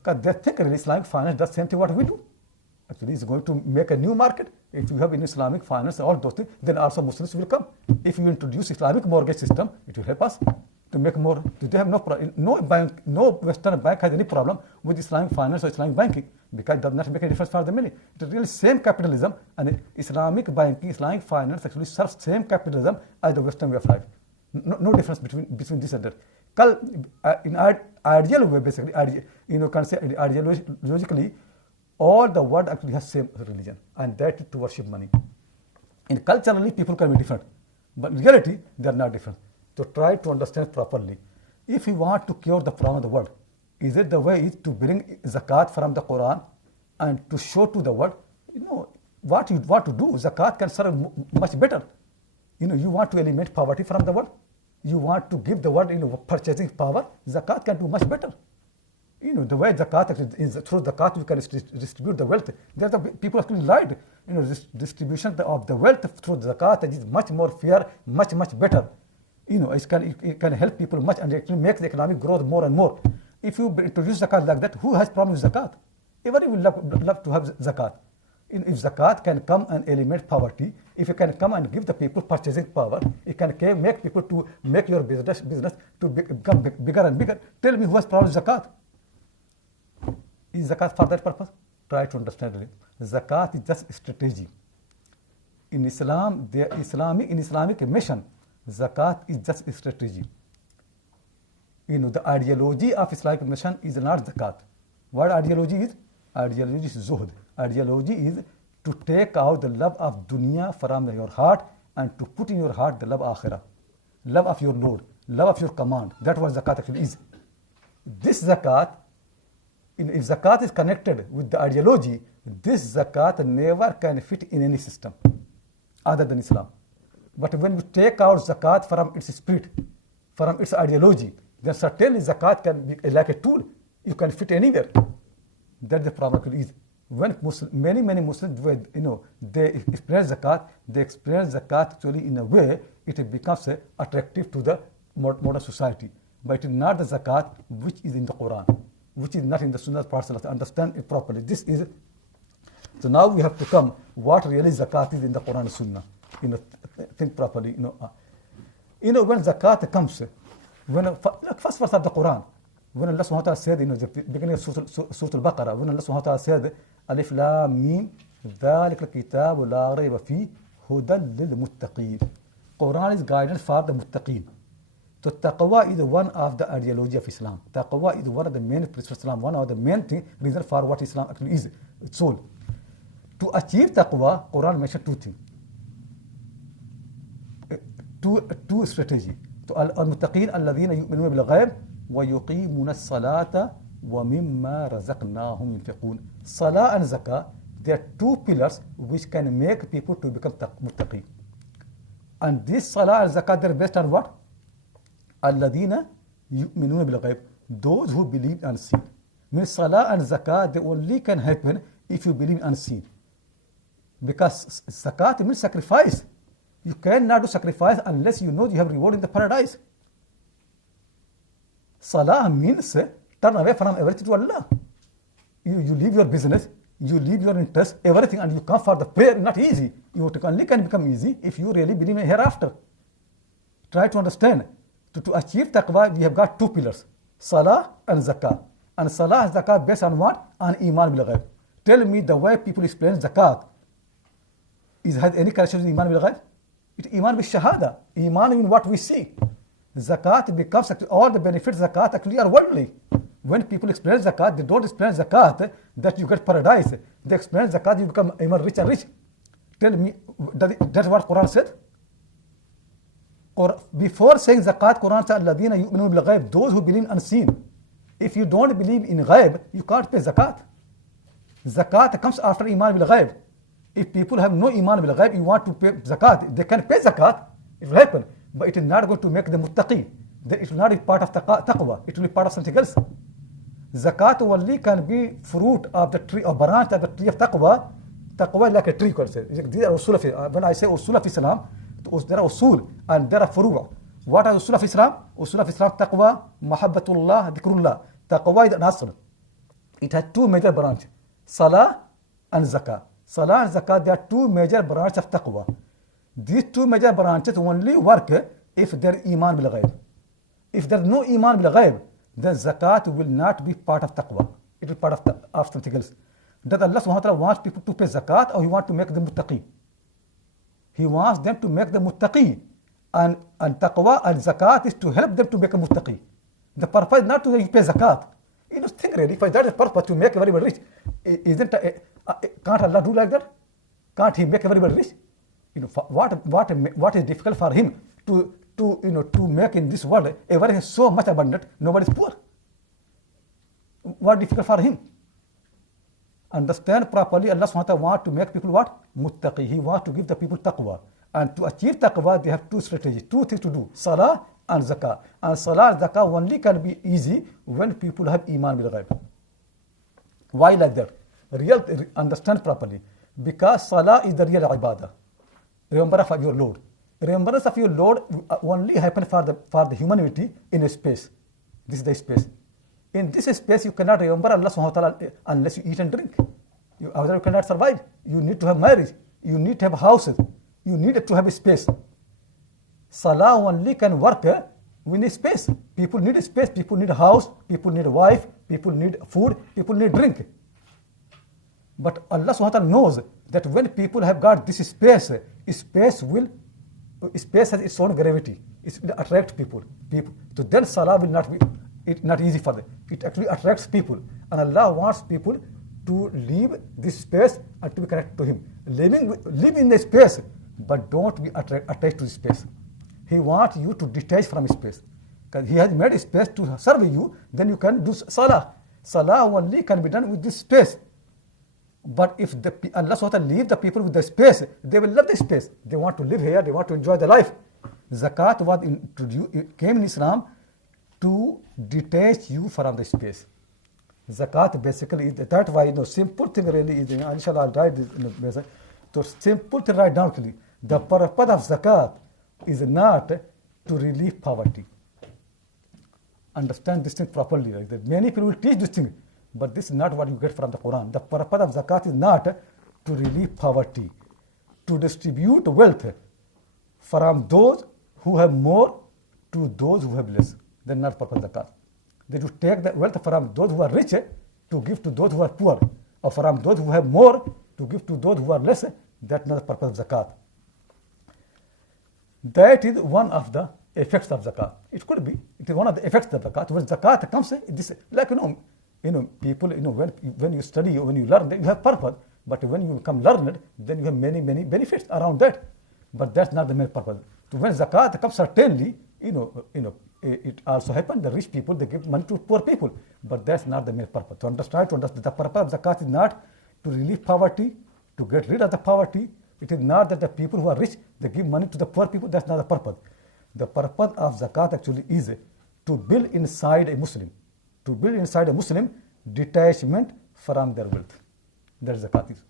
Because they think really Islamic finance does the same thing what we do. Actually, it's going to make a new market. If you have in Islamic finance and all those things, then also Muslims will come. If you introduce Islamic mortgage system, it will help us to make more. They have no Western bank has any problem with Islamic finance or Islamic banking because it does not make a difference for the money. It is really same capitalism, and Islamic banking, Islamic finance actually serves same capitalism as the Western way of life. No difference between this and that. In ideal way, basically, can say ideologically, all the world actually has same religion, and that is to worship money. And culturally, people can be different, but in reality, they are not different. So try to understand properly. If you want to cure the problem of the world, is it the way is to bring zakat from the Quran and to show to the world, what you want to do? Zakat can serve much better. You want to eliminate poverty from the world. You want to give the world purchasing power. Zakat can do much better. The way zakat is through zakat you can distribute the wealth. There the people actually lied. This distribution of the wealth through zakat is much more fair, much better. It can help people much and actually make the economic growth more and more. If you introduce zakat like that, who has problem with zakat? Everybody will love to have zakat. If zakat can come and eliminate poverty, if it can come and give the people purchasing power, it can make people to make your business to become bigger and bigger. Tell me who has problem with zakat? Is zakat for that purpose? Try to understand it. Zakat is just a strategy. In Islam, in Islamic mission, zakat is just a strategy. The ideology of Islamic mission is not zakat. What ideology is? Ideology is zuhd. Ideology is to take out the love of dunya from your heart and to put in your heart the love of akhirah, love of your Lord, love of your command. That's what zakat actually is. This zakat, if zakat is connected with the ideology, this zakat never can fit in any system other than Islam. But when you take out zakat from its spirit, from its ideology, then certainly zakat can be like a tool. You can fit anywhere. That's the problem actually is. When many Muslims, they experience zakat actually in a way it becomes attractive to the modern society. but it is not the zakat which is in the Quran, which is not in the Sunnah of Prophet. Understand it properly. This is, so now we have to come what really zakat is in the Quran and Sunnah. Think properly. When zakat comes, first verse of the Quran, when Allah subhanahu wa ta'ala said, the beginning of Surah Al-Baqarah, when Allah subhanahu wa ta'ala said, Alif Lam Mim, ذَلِكَ الْكِتَابُ لَا رَيْبَ فِيهِ هُدًى لِلْمُتَّقِينَ. Quran is guidance for the muttaqeen. So taqwa is one of the ideology of Islam. Taqwa is one of the main principles of Islam, one of the main reason for what Islam actually is, its soul. To achieve taqwa, Quran mentions two things. Two strategy. To al-muttaqeen alladhina yu'minuna bil-ghayb wa yuqimuna as-salata wa mimma razaqnahum yunfiqun. Salah and zakah, they are two pillars which can make people to become muttaqeen. And this salah and zakah, they are based on what? Alladhina yu'minuna bil-ghayb, those who believe unseen. Means salah and zakah, they only can happen if you believe unseen. Because zakat means sacrifice. You cannot do sacrifice unless you know you have reward in the paradise. Salah means turn away from everything to Allah. You leave your business, you leave your interest, everything, and you come for the prayer. Not easy. You only can become easy if you really believe in hereafter. Try to understand. To achieve taqwa, we have got two pillars, salah and zakah. And salah and zakah based on what? On iman bil ghayb. Tell me the way people explain zakat has any connection with iman bil ghayb? It iman with shahada, iman in what we see. Zakat becomes, all the benefits of zakat actually are worldly. When people explain zakat, they don't explain zakat that you get paradise. They explain zakat you become even rich and rich. Tell me, that's what Quran said? Before saying zakat, Quran said, Alladhina yu'minuna bil ghayb, those who believe unseen. If you don't believe in ghayb, you can't pay zakat. Zakat comes after iman bil ghayb. If people have no iman bil ghayb, you want to pay zakat, they can pay zakat, it will happen. But it is not going to make them muttaqi. It will not be part of taqwa, it will be part of something else. Zakat only can be fruit of the tree, or branch of the tree of taqwa. Taqwa is like a tree, these are usul of, when I say usul of Islam, there are usul and there are furu'. What are usul of Islam? Usul of Islam, taqwa, mahabbatullah, dhikrullah. Taqwa is an asl. It has two major branches, salah and zakah. Salah and zakah, they are two major branches of taqwa. These two major branches only work if there is iman bil ghayb. If there is no iman bil ghayb, then zakat will not be part of taqwa. It will be part of something else. Does Allah subhanahu wa ta'ala wants people to pay zakat, or He wants to make them muttaqi? He wants them to make them muttaqi. And taqwa and zakat is to help them to make a muttaqi. The purpose is not to pay zakat. You just think really, if that is the purpose to make everybody rich, can't Allah do like that? Can't He make everybody rich? What is difficult for Him to make in this world everything is so much abundant, nobody is poor. What is difficult for Him? Understand properly, Allah subhanahu wa ta'ala wants to make people what? Muttaqi. He wants to give the people taqwa. And to achieve taqwa, they have two strategies, two things to do, salah and zakah. And salah and zakah only can be easy when people have iman bil ghayb. Why like that? Understand properly. Because salah is the real ibadah. Remembrance of your Lord. Remembrance of your Lord only happens for the humanity in a space. This is the space. In this space, you cannot remember Allah subhanahu wa ta'ala unless you eat and drink. Otherwise you cannot survive. You need to have marriage. You need to have houses. You need to have a space. Salah only can work within a space. People need a space. People need a house. People need a wife. People need food. People need drink. But Allah subhanahu wa ta'ala knows that when people have got this space, space has its own gravity. It will attract people. So then salah will not be not easy for them. It actually attracts people. And Allah wants people to leave this space and to be connected to Him. Live in the space, but don't be attached to the space. He wants you to detach from space. Because He has made a space to serve you, then you can do salah. Salah only can be done with this space. But if Allah SWT leave the people with the space, they will love the space. They want to live here, they want to enjoy their life. Zakat was introduced, it came in Islam to detach you from the space. Zakat basically is that's why simple thing really is, inshallah I'll write this in the message. So simple thing write down clearly. The purpose of zakat is not to relieve poverty. understand this thing properly. Like that many people will teach this thing, but this is not what you get from the Quran. The purpose of zakat is not to relieve poverty, to distribute wealth from those who have more to those who have less. That's not purpose of zakat. They to take the wealth from those who are rich to give to those who are poor, or from those who have more to give to those who are less. That's not the purpose of zakat. That is one of the effects of zakat. It could be. It is one of the effects of zakat. When zakat comes, this like people when you study, when you learn, you have purpose. But when you become learned, then you have many benefits around that. But that's not the main purpose. So when zakat comes, certainly it also happens. The rich people, they give money to poor people, but that's not the main purpose. To understand the purpose of zakat is not to relieve poverty, to get rid of the poverty. It is not that the people who are rich, they give money to the poor people. That's not the purpose. The purpose of zakat actually is to build inside a Muslim, detachment from their wealth. That is zakat is.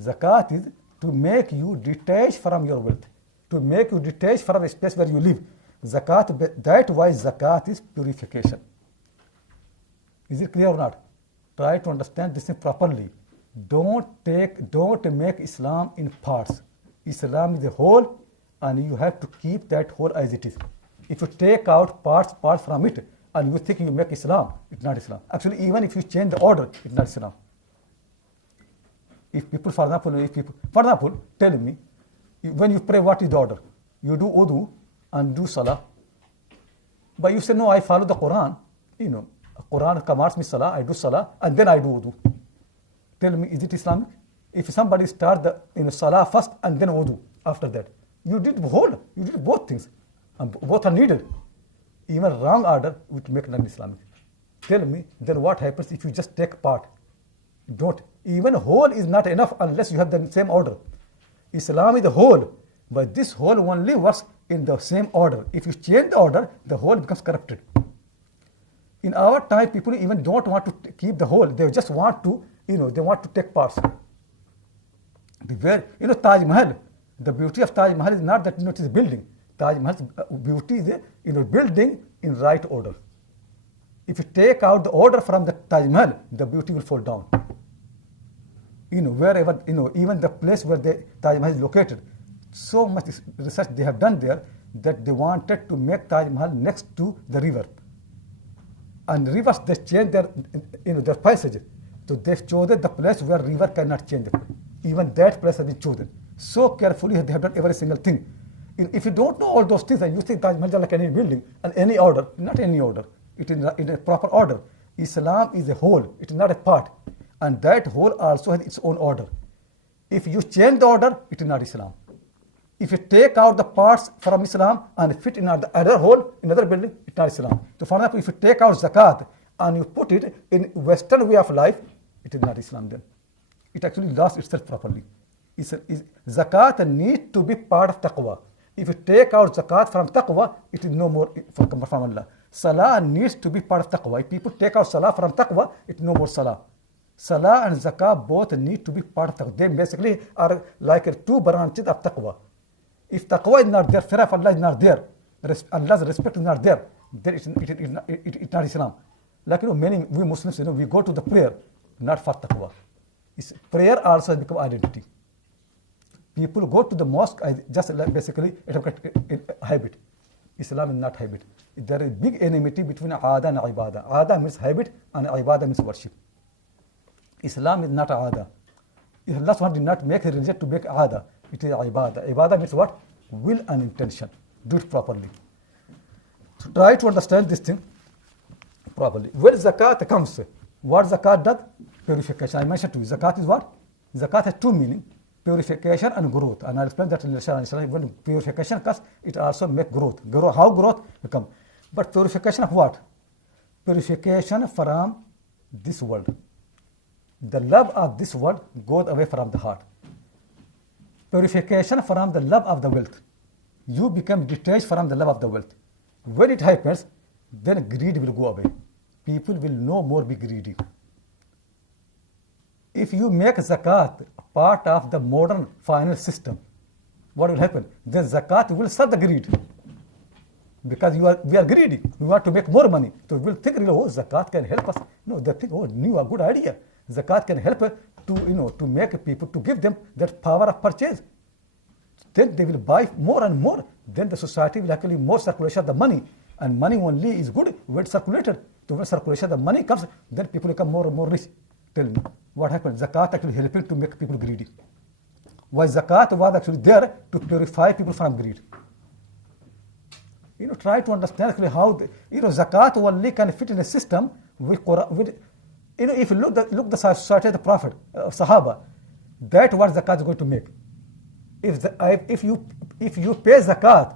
Zakat is to make you detach from your wealth, to make you detach from a space where you live. Zakat, that's why zakat is purification. Is it clear or not? Try to understand this thing properly. Don't make Islam in parts. Islam is a whole, and you have to keep that whole as it is. If you take out parts from it, and you think you make Islam, it's not Islam. Actually, even if you change the order, it's not Islam. If people, for example, tell me, when you pray, what is the order? You do wudu and do salah. But you say, no, I follow the Quran. Quran commands me salah, I do salah, and then I do wudu. Tell me, is it Islamic? If somebody starts the salah first and then wudu after that, you did both things, and both are needed. Even wrong order would make non-Islamic. Tell me, then what happens if you just take part? Don't. Even whole is not enough unless you have the same order. Islam is the whole, but this whole only works in the same order. If you change the order, the whole becomes corrupted. In our time, people even don't want to keep the whole. They just want to, they want to take parts. Taj Mahal, the beauty of Taj Mahal is not that it is a building. Taj Mahal's beauty is building in right order. If you take out the order from the Taj Mahal, the beauty will fall down. Wherever, even the place where the Taj Mahal is located, so much research they have done there that they wanted to make Taj Mahal next to the river. And rivers, they change their passage. So they've chosen the place where river cannot change. Even that place has been chosen. So carefully they have done every single thing. If you don't know all those things and you think Taj Mahal is like any building and any order, not any order, it is in a proper order. Islam is a whole, it is not a part. And that whole also has its own order. If you change the order, it is not Islam. If you take out the parts from Islam and fit in the other whole, in another building, it's not Islam. So for example, if you take out zakat and you put it in Western way of life, it is not Islam then. It actually lost itself properly. Zakat needs to be part of taqwa. If you take out zakat from taqwa, it is no more from Allah. Salah needs to be part of taqwa. If people take out salah from taqwa, it is no more salah. Salah and zakah both need to be part of taqwa. They basically are like two branches of taqwa. If taqwa is not there, fear of Allah is not there, Allah's respect is not there, then it's not Islam. Like we Muslims, we go to the prayer, not for taqwa. Prayer also has become identity. People go to the mosque just like basically a habit. Islam is not habit. There is big enmity between aada and ibadah. Aada means habit and ibadah means worship. Islam is not aada. Allah SWT did not make a religion to make aada. It is ibadah. Ibadah means what? Will and intention. Do it properly. So try to understand this thing properly. When zakat comes, what zakat does? Purification. I mentioned to you. Zakat is what? Zakat has two meanings. Purification and growth. And I'll explain that inshallah. When purification comes, it also makes growth. How growth comes? But purification of what? Purification from this world. The love of this world goes away from the heart. Purification from the love of the wealth. You become detached from the love of the wealth. When it happens, then greed will go away. People will no more be greedy. If you make zakat part of the modern finance system, what will happen? Then zakat will serve the greed. because we are greedy. We want to make more money. So we'll think, oh, zakat can help us. No, they think, oh, new, a good idea. Zakat can help to make people, to give them that power of purchase. Then they will buy more and more. Then the society will actually more circulation of the money. And money only is good when circulated. So when circulation the money comes, then people become more and more rich. Tell me, what happened? Zakat actually helping to make people greedy. Why zakat was actually there to purify people from greed. Try to understand actually how, zakat only can fit in a system with if you look the society of the Prophet, Sahaba, that what zakat is going to make. If you pay zakat,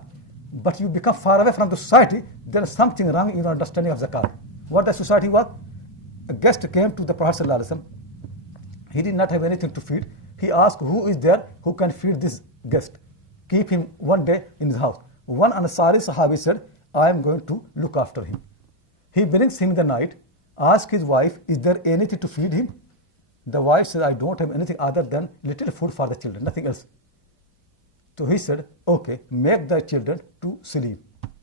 but you become far away from the society, there is something wrong in your understanding of zakat. What the society was? A guest came to the Prophet ﷺ. He did not have anything to feed. He asked, who is there who can feed this guest? Keep him one day in his house. One Ansari Sahabi said, I am going to look after him. He brings him in the night, asks his wife, is there anything to feed him? The wife said, I don't have anything other than little food for the children, nothing else. So he said, okay, make the children to sleep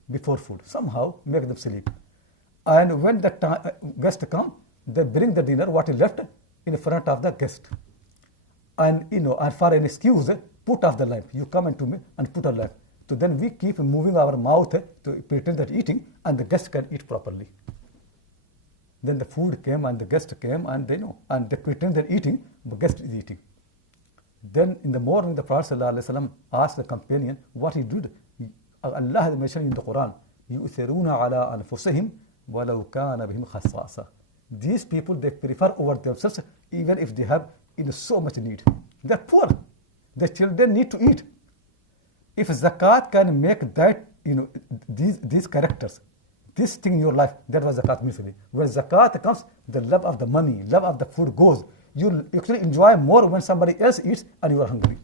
before food. Somehow make them sleep. And when the guest come, they bring the dinner, what is left, in front of the guest. And and for an excuse, put off the lamp. You come into me and put a lamp. So then we keep moving our mouth to pretend that eating, and the guest can eat properly. Then the food came and the guest came, and they pretend they're eating, but guest is eating. Then in the morning, the Prophet ﷺ asked the companion what he did. Allah has mentioned in the Quran, يُؤْثِرُونَ عَلَىٰ أَنفُسِهِمْ وَلَوْ كَانَ بِهِمْ خَصَّاصَةٌ. These people, they prefer over themselves even if they have so much need. They're poor. The children need to eat. If zakat can make that, these characters, this thing in your life, that was zakat means. When zakat comes, the love of the money, love of the food goes. You actually enjoy more when somebody else eats and you are hungry.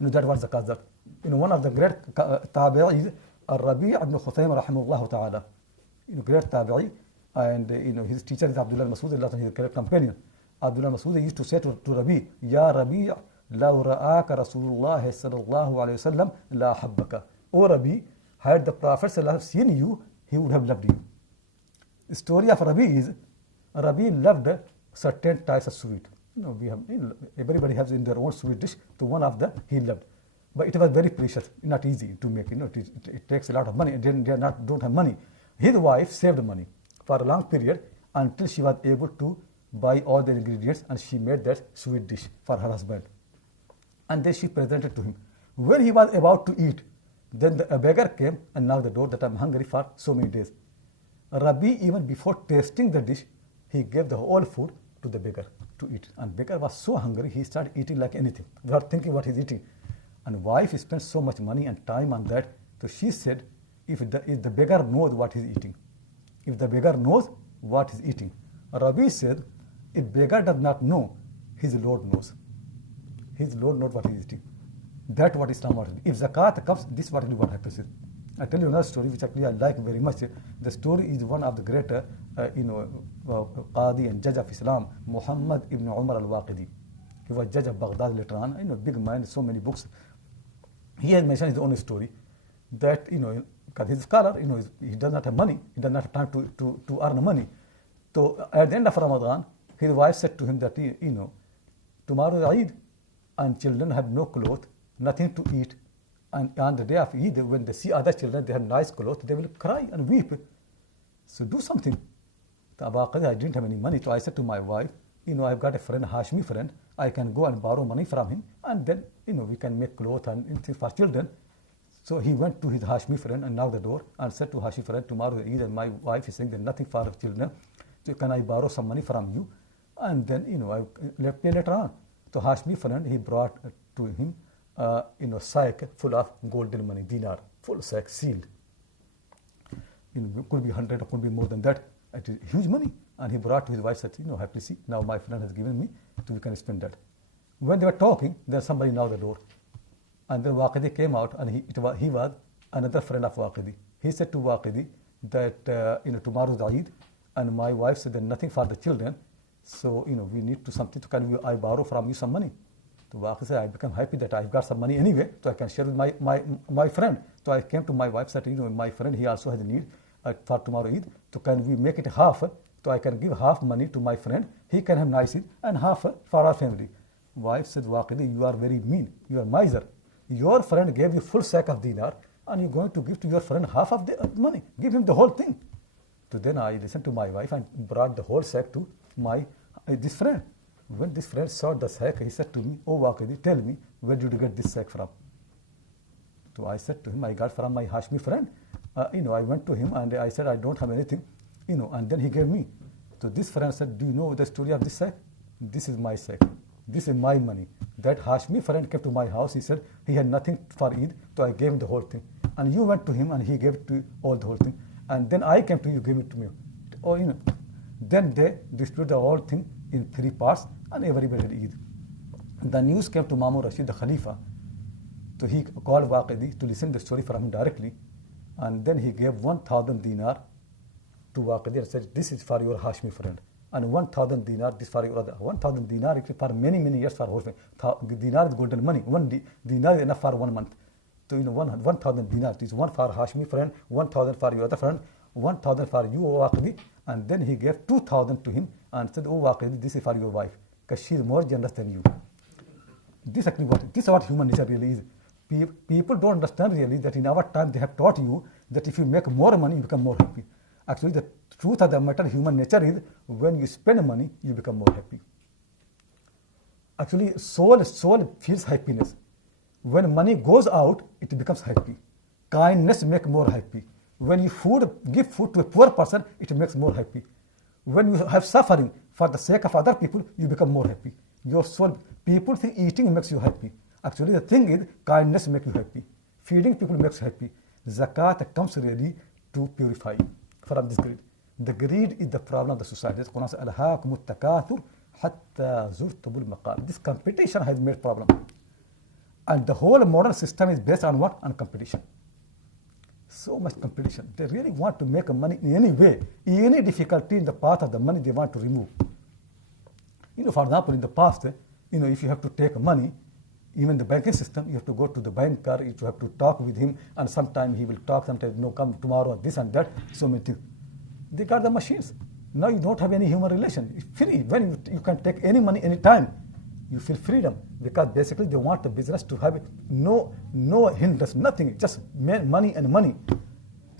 That was zakat. That. One of the great tabi'is, Rabi' ibn Khuthayma rahimahullah ta'ala. Great tabi'i, and his teacher is Abdullah Masud, his great companion. Abdullah Masud used to say to Rabi', Ya Rabi' لو رآك رسول الله صلى الله عليه وسلم لا حبك. O Rabi, had the Prophet seen you, he would have loved you. The story of Rabi is, Rabi loved certain types of sweet. Everybody has in their own sweet dish. So one of them he loved, but it was very precious, not easy to make. It takes a lot of money. They don't have money. His wife saved money for a long period until she was able to buy all the ingredients, and she made that sweet dish for her husband. And then she presented to him. When he was about to eat, then a beggar came and knocked the door that I'm hungry for so many days. Rabi, even before tasting the dish, he gave the whole food to the beggar to eat. And beggar was so hungry, he started eating like anything, without thinking what he's eating. And wife spent so much money and time on that. So she said, if the beggar knows what he's eating, if the beggar knows what he's eating. Rabi said, if beggar does not know, his Lord knows. His Lord knows what he is eating. That's what Islam wants. If zakat comes, this is what happens. I tell you another story which actually I like very much. The story is one of the great Qadi and judge of Islam, Muhammad ibn Umar al-Waqidi. He was judge of Baghdad later on. Big man, so many books. He has mentioned his own story that, because he's a scholar, he does not have money, he does not have time to earn money. So at the end of Ramadan, his wife said to him that, tomorrow is Eid, and children have no clothes, nothing to eat. And on the day of Eid, when they see other children, they have nice clothes, they will cry and weep. So do something. I didn't have any money, so I said to my wife, I've got a friend, a Hashmi friend, I can go and borrow money from him, and then, we can make clothes and things for children. So he went to his Hashmi friend and knocked the door and said to Hashmi friend, tomorrow is Eid and my wife is saying there's nothing for children, so can I borrow some money from you? And then, I pay later on. So Hashmi friend, he brought to him, sack full of golden money, dinar, full sack, sealed. It could be 100 or could be more than that. It is huge money. And he brought to his wife, said, have to see, now my friend has given me, so we can spend that. When they were talking, then somebody knocked the door. And then Waqidi came out, and he was another friend of Waqidi. He said to Waqidi that, tomorrow is Eid, and my wife said there's nothing for the children, so, we need to something, can I borrow from you some money? So Waqid said, I become happy that I've got some money anyway, so I can share with my friend. So I came to my wife, said, my friend, he also has a need for tomorrow Eid. So can we make it half? So I can give half money to my friend, he can have nice Eid, and half for our family. Wife said, Waqidi, you are very mean, you are miser. Your friend gave you full sack of dinar, and you're going to give to your friend half of the money. Give him the whole thing. So then I listened to my wife and brought the whole sack to this friend. When this friend saw the sack, he said to me, oh Waqidi, tell me, where did you get this sack from? So I said to him, I got from my Hashmi friend. I went to him and I said, I don't have anything, and then he gave me. So this friend said, do you know the story of this sack? This is my sack. This is my money. That Hashmi friend came to my house. He said he had nothing for Eid, so I gave him the whole thing. And you went to him and he gave it to you, all the whole thing. And then I came to you, gave it to me. Then they distributed the whole thing in 3 parts and everybody had Eid. The news came to Mamun Rashid, the Khalifa. So he called Waqidi to listen to the story from him directly. And then he gave 1,000 dinar to Waqidi and said, this is for your Hashmi friend. And 1,000 dinar, this for your other. 1,000 dinar for many, many years for whole family. Dinar is golden money. One dinar is enough for 1 month. So 1,000 dinar. This is one for Hashmi friend, 1,000 for your other friend, 1,000 for you, O Waqidi. And then he gave 2,000 to him and said, oh Waqidi, this is for your wife, because she is more generous than you. This is what human nature really is. People don't understand really that in our time they have taught you that if you make more money, you become more happy. Actually, the truth of the matter, human nature is when you spend money, you become more happy. Actually, soul feels happiness. When money goes out, it becomes happy. Kindness makes more happy. When you give food to a poor person, it makes more happy. When you have suffering for the sake of other people, you become more happy. Your soul, people think eating makes you happy. Actually, the thing is, kindness makes you happy. Feeding people makes you happy. Zakat comes really to purify from this greed. The greed is the problem of the society. The Quran says, "Alhaakumut takathur hatta zurtumul maqabir." This competition has made problem. And the whole modern system is based on what? On competition. So much competition. They really want to make money in any way. Any difficulty in the path of the money they want to remove. For example, in the past, if you have to take money, even the banking system, you have to go to the banker, you have to talk with him, and sometimes he will talk, sometimes, no, come tomorrow, this and that, so many things. They got the machines. Now you don't have any human relation. It's free. When you can take any money, anytime, you feel freedom, because basically they want the business to have no hindrance, nothing, just money and money.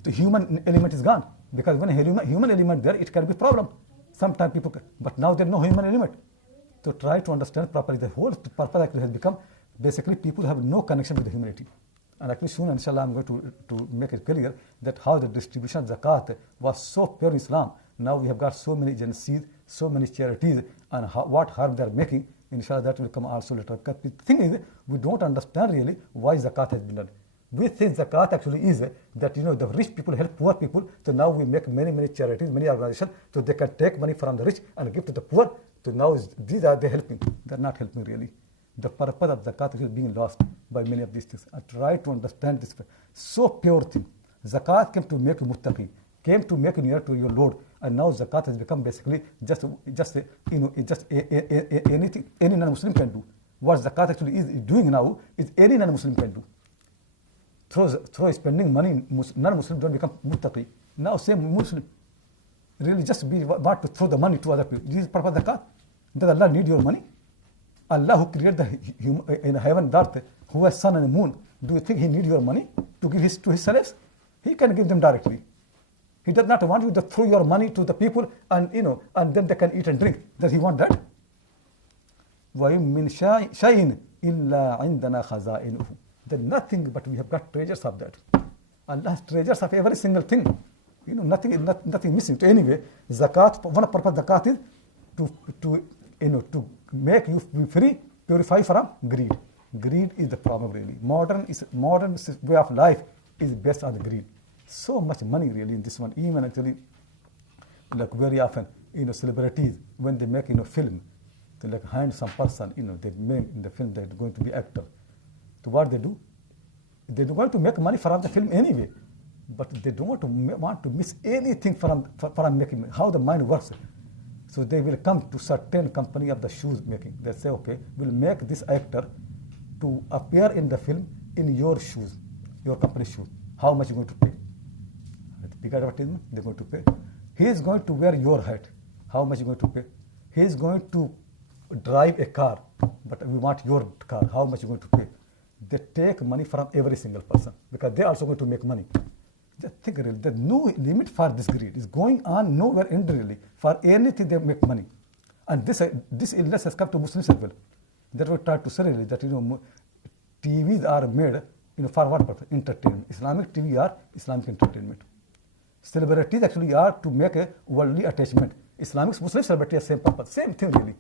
The human element is gone, because when a human element there, it can be problem. Sometimes people can, but now there's no human element. So try to understand properly. The whole purpose actually has become, basically people have no connection with the humanity. And actually soon, inshallah, I'm going to make it clear that how the distribution of zakat was so pure in Islam. Now we have got so many agencies, so many charities, and what harm they are making. Inshallah, that will come also later. Because the thing is, we don't understand really why zakat has been done. We think zakat actually is that, the rich people help poor people. So now we make many charities, many organizations, so they can take money from the rich and give to the poor. So now these are they helping. They're not helping really. The purpose of zakat is being lost by many of these things. I try to understand this so pure thing. Zakat came to make you muttaqi, came to make you near to your Lord, and now zakat has become basically just anything any non-Muslim can do. What zakat actually is doing now is any non-Muslim can do. Through spending money, non-Muslim don't become muttaqi. Now same Muslim really just want to throw the money to other people. This is purpose of zakat. Does Allah need your money? Allah who created the heaven and earth, who has sun and moon, do you think he needs your money to give to his slaves? He can give them directly. He does not want you to throw your money to the people and then they can eat and drink. Does he want that? وَإِن مِّن شَيْءٍ إِلَّا عِندَنَا خَزَائِنُهُ. There's nothing but we have got treasures of that. Allah has treasures of every single thing. Nothing missing. So anyway, zakat, one purpose of zakat is to make you free, purify from greed. Greed is the problem really. Modern way of life is based on the greed. So much money really in this one. Even actually, like very often, celebrities, when they make film, they like hand some person, they make in the film they're going to be actor. So what they do? They're going to make money from the film anyway, but they don't want to miss anything from making money. How the mind works. So they will come to certain company of the shoes making. They say, okay, we'll make this actor to appear in the film in your shoes, your company's shoes. How much are you going to pay? Big advertisement, they're going to pay. He is going to wear your hat. How much are you going to pay? He is going to drive a car, but we want your car. How much are you going to pay? They take money from every single person because they're also going to make money. Just think really, there's no limit for this greed. It's going on nowhere end really. For anything they make money. And this illness has come to Muslims as well. That we try to say really that TVs are made for what purpose? Entertainment. Islamic TV are Islamic entertainment. Celebrities actually are to make a worldly attachment. Islamic Muslim celebrity are same purpose, same thing really.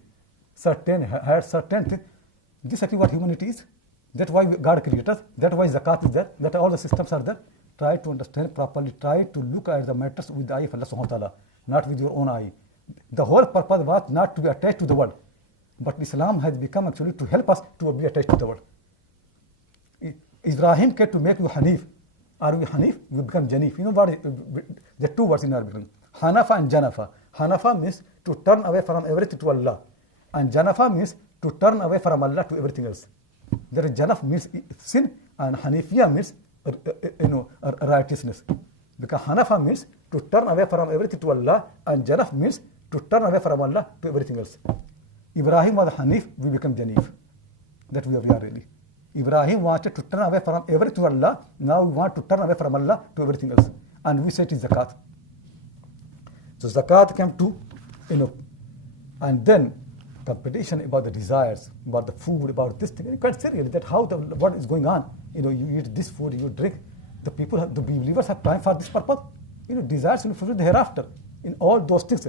Certain thing. This is actually what humanity is. That's why God created us. That's why Zakat is there. That all the systems are there. Try to understand properly. Try to look at the matters with the eye of Allah subhanahu wa ta'ala, not with your own eye. The whole purpose was not to be attached to the world. But Islam has become actually to help us to be attached to the world. Ibrahim came to make you Hanif. Are we Hanif? We become Janif. You know what? There are two words in Arabic. Hanafa and Janafa. Hanafa means to turn away from everything to Allah. And Janafa means to turn away from Allah to everything else. There is Janaf means sin and Hanifiya means righteousness. Because Hanafa means to turn away from everything to Allah and Janaf means to turn away from Allah to everything else. Ibrahim was Hanif, we become Janif. That we are really. Ibrahim wanted to turn away from everything to Allah. Now we want to turn away from Allah to everything else. And we say it is Zakat. So Zakat came to, and then competition about the desires, about the food, about this thing. You can't say really that what is going on. You eat this food, you drink. The believers have time for this purpose. Desires will fulfill the hereafter. In all those things.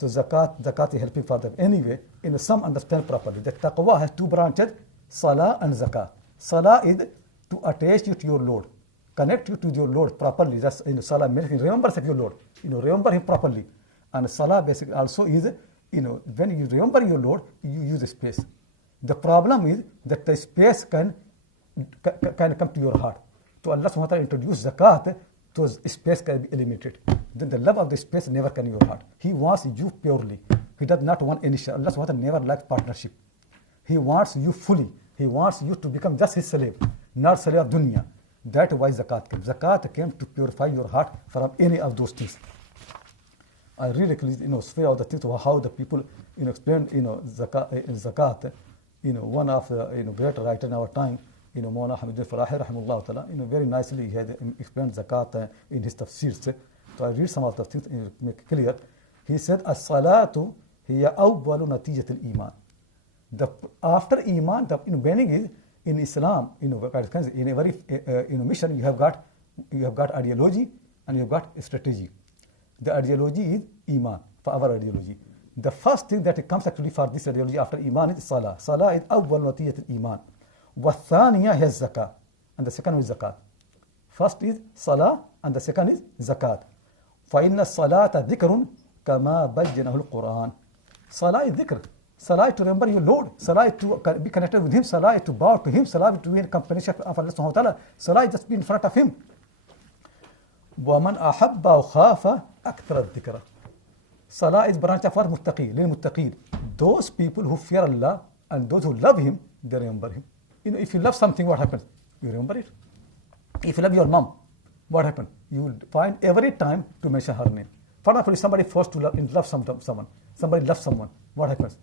So Zakat is helping for them. Anyway, some understand properly that taqwa has two branches, Salah and Zakah. Salah is to attach you to your Lord, connect you to your Lord properly. That's Salah means remember your Lord. Remember Him properly. And Salah basically also is, when you remember your Lord, you use a space. The problem is that the space can come to your heart. So Allah subhanahu wa ta'ala introduced Zakat, so space can be eliminated. Then the love of the space never can in your heart. He wants you purely. He does not want any share. Allah subhanahu wa ta'ala never likes partnership. He wants you fully. He wants you to become just His slave, not slave of dunya. That's why Zakat came. Zakat came to purify your heart from any of those things. I really, sphere all the things of how the people, explain, Zakat. One of the, great writer in our time, Mawlana Hamid al-Farahi, rahimahullah ta'ala, very nicely he had explained Zakat in his tafsirs. So I read some of the things to make it clear. He said, As-salatu hiya awwalu natijat al-iman. After Iman, the beginning is in Islam, in every mission you have got ideology and you have got strategy. The ideology is Iman, for our ideology. The first thing that comes actually for this ideology after Iman is Salah. Salah is awwal natijat al-Iman. Wathaniya has Zakah. And the second is Zakat. First is Salah and the second is Zakat. فَإِنَّ الصَّلَاةَ ذِكْرٌ كَمَا بَيَّنَهُ الْقُرْآنِ. Salah is dhikr. Salah is to remember your Lord. Salah is to be connected with Him. Salah is to bow to Him. Salah is to be in companionship of Allah subhanahu wa ta'ala. Salah is just be in front of Him. وَمَنْ أَحَبَّ وَخَافَ أَكْثَرَ الذِّكْرَ. Salah is branch of our muttaqeen, lil muttaqeen. Those people who fear Allah and those who love Him, they remember Him. If you love something, what happens? You remember it. If you love your mom, what happens? You will find every time to mention her name. For example, if somebody forced to love someone, somebody loves someone, what happens?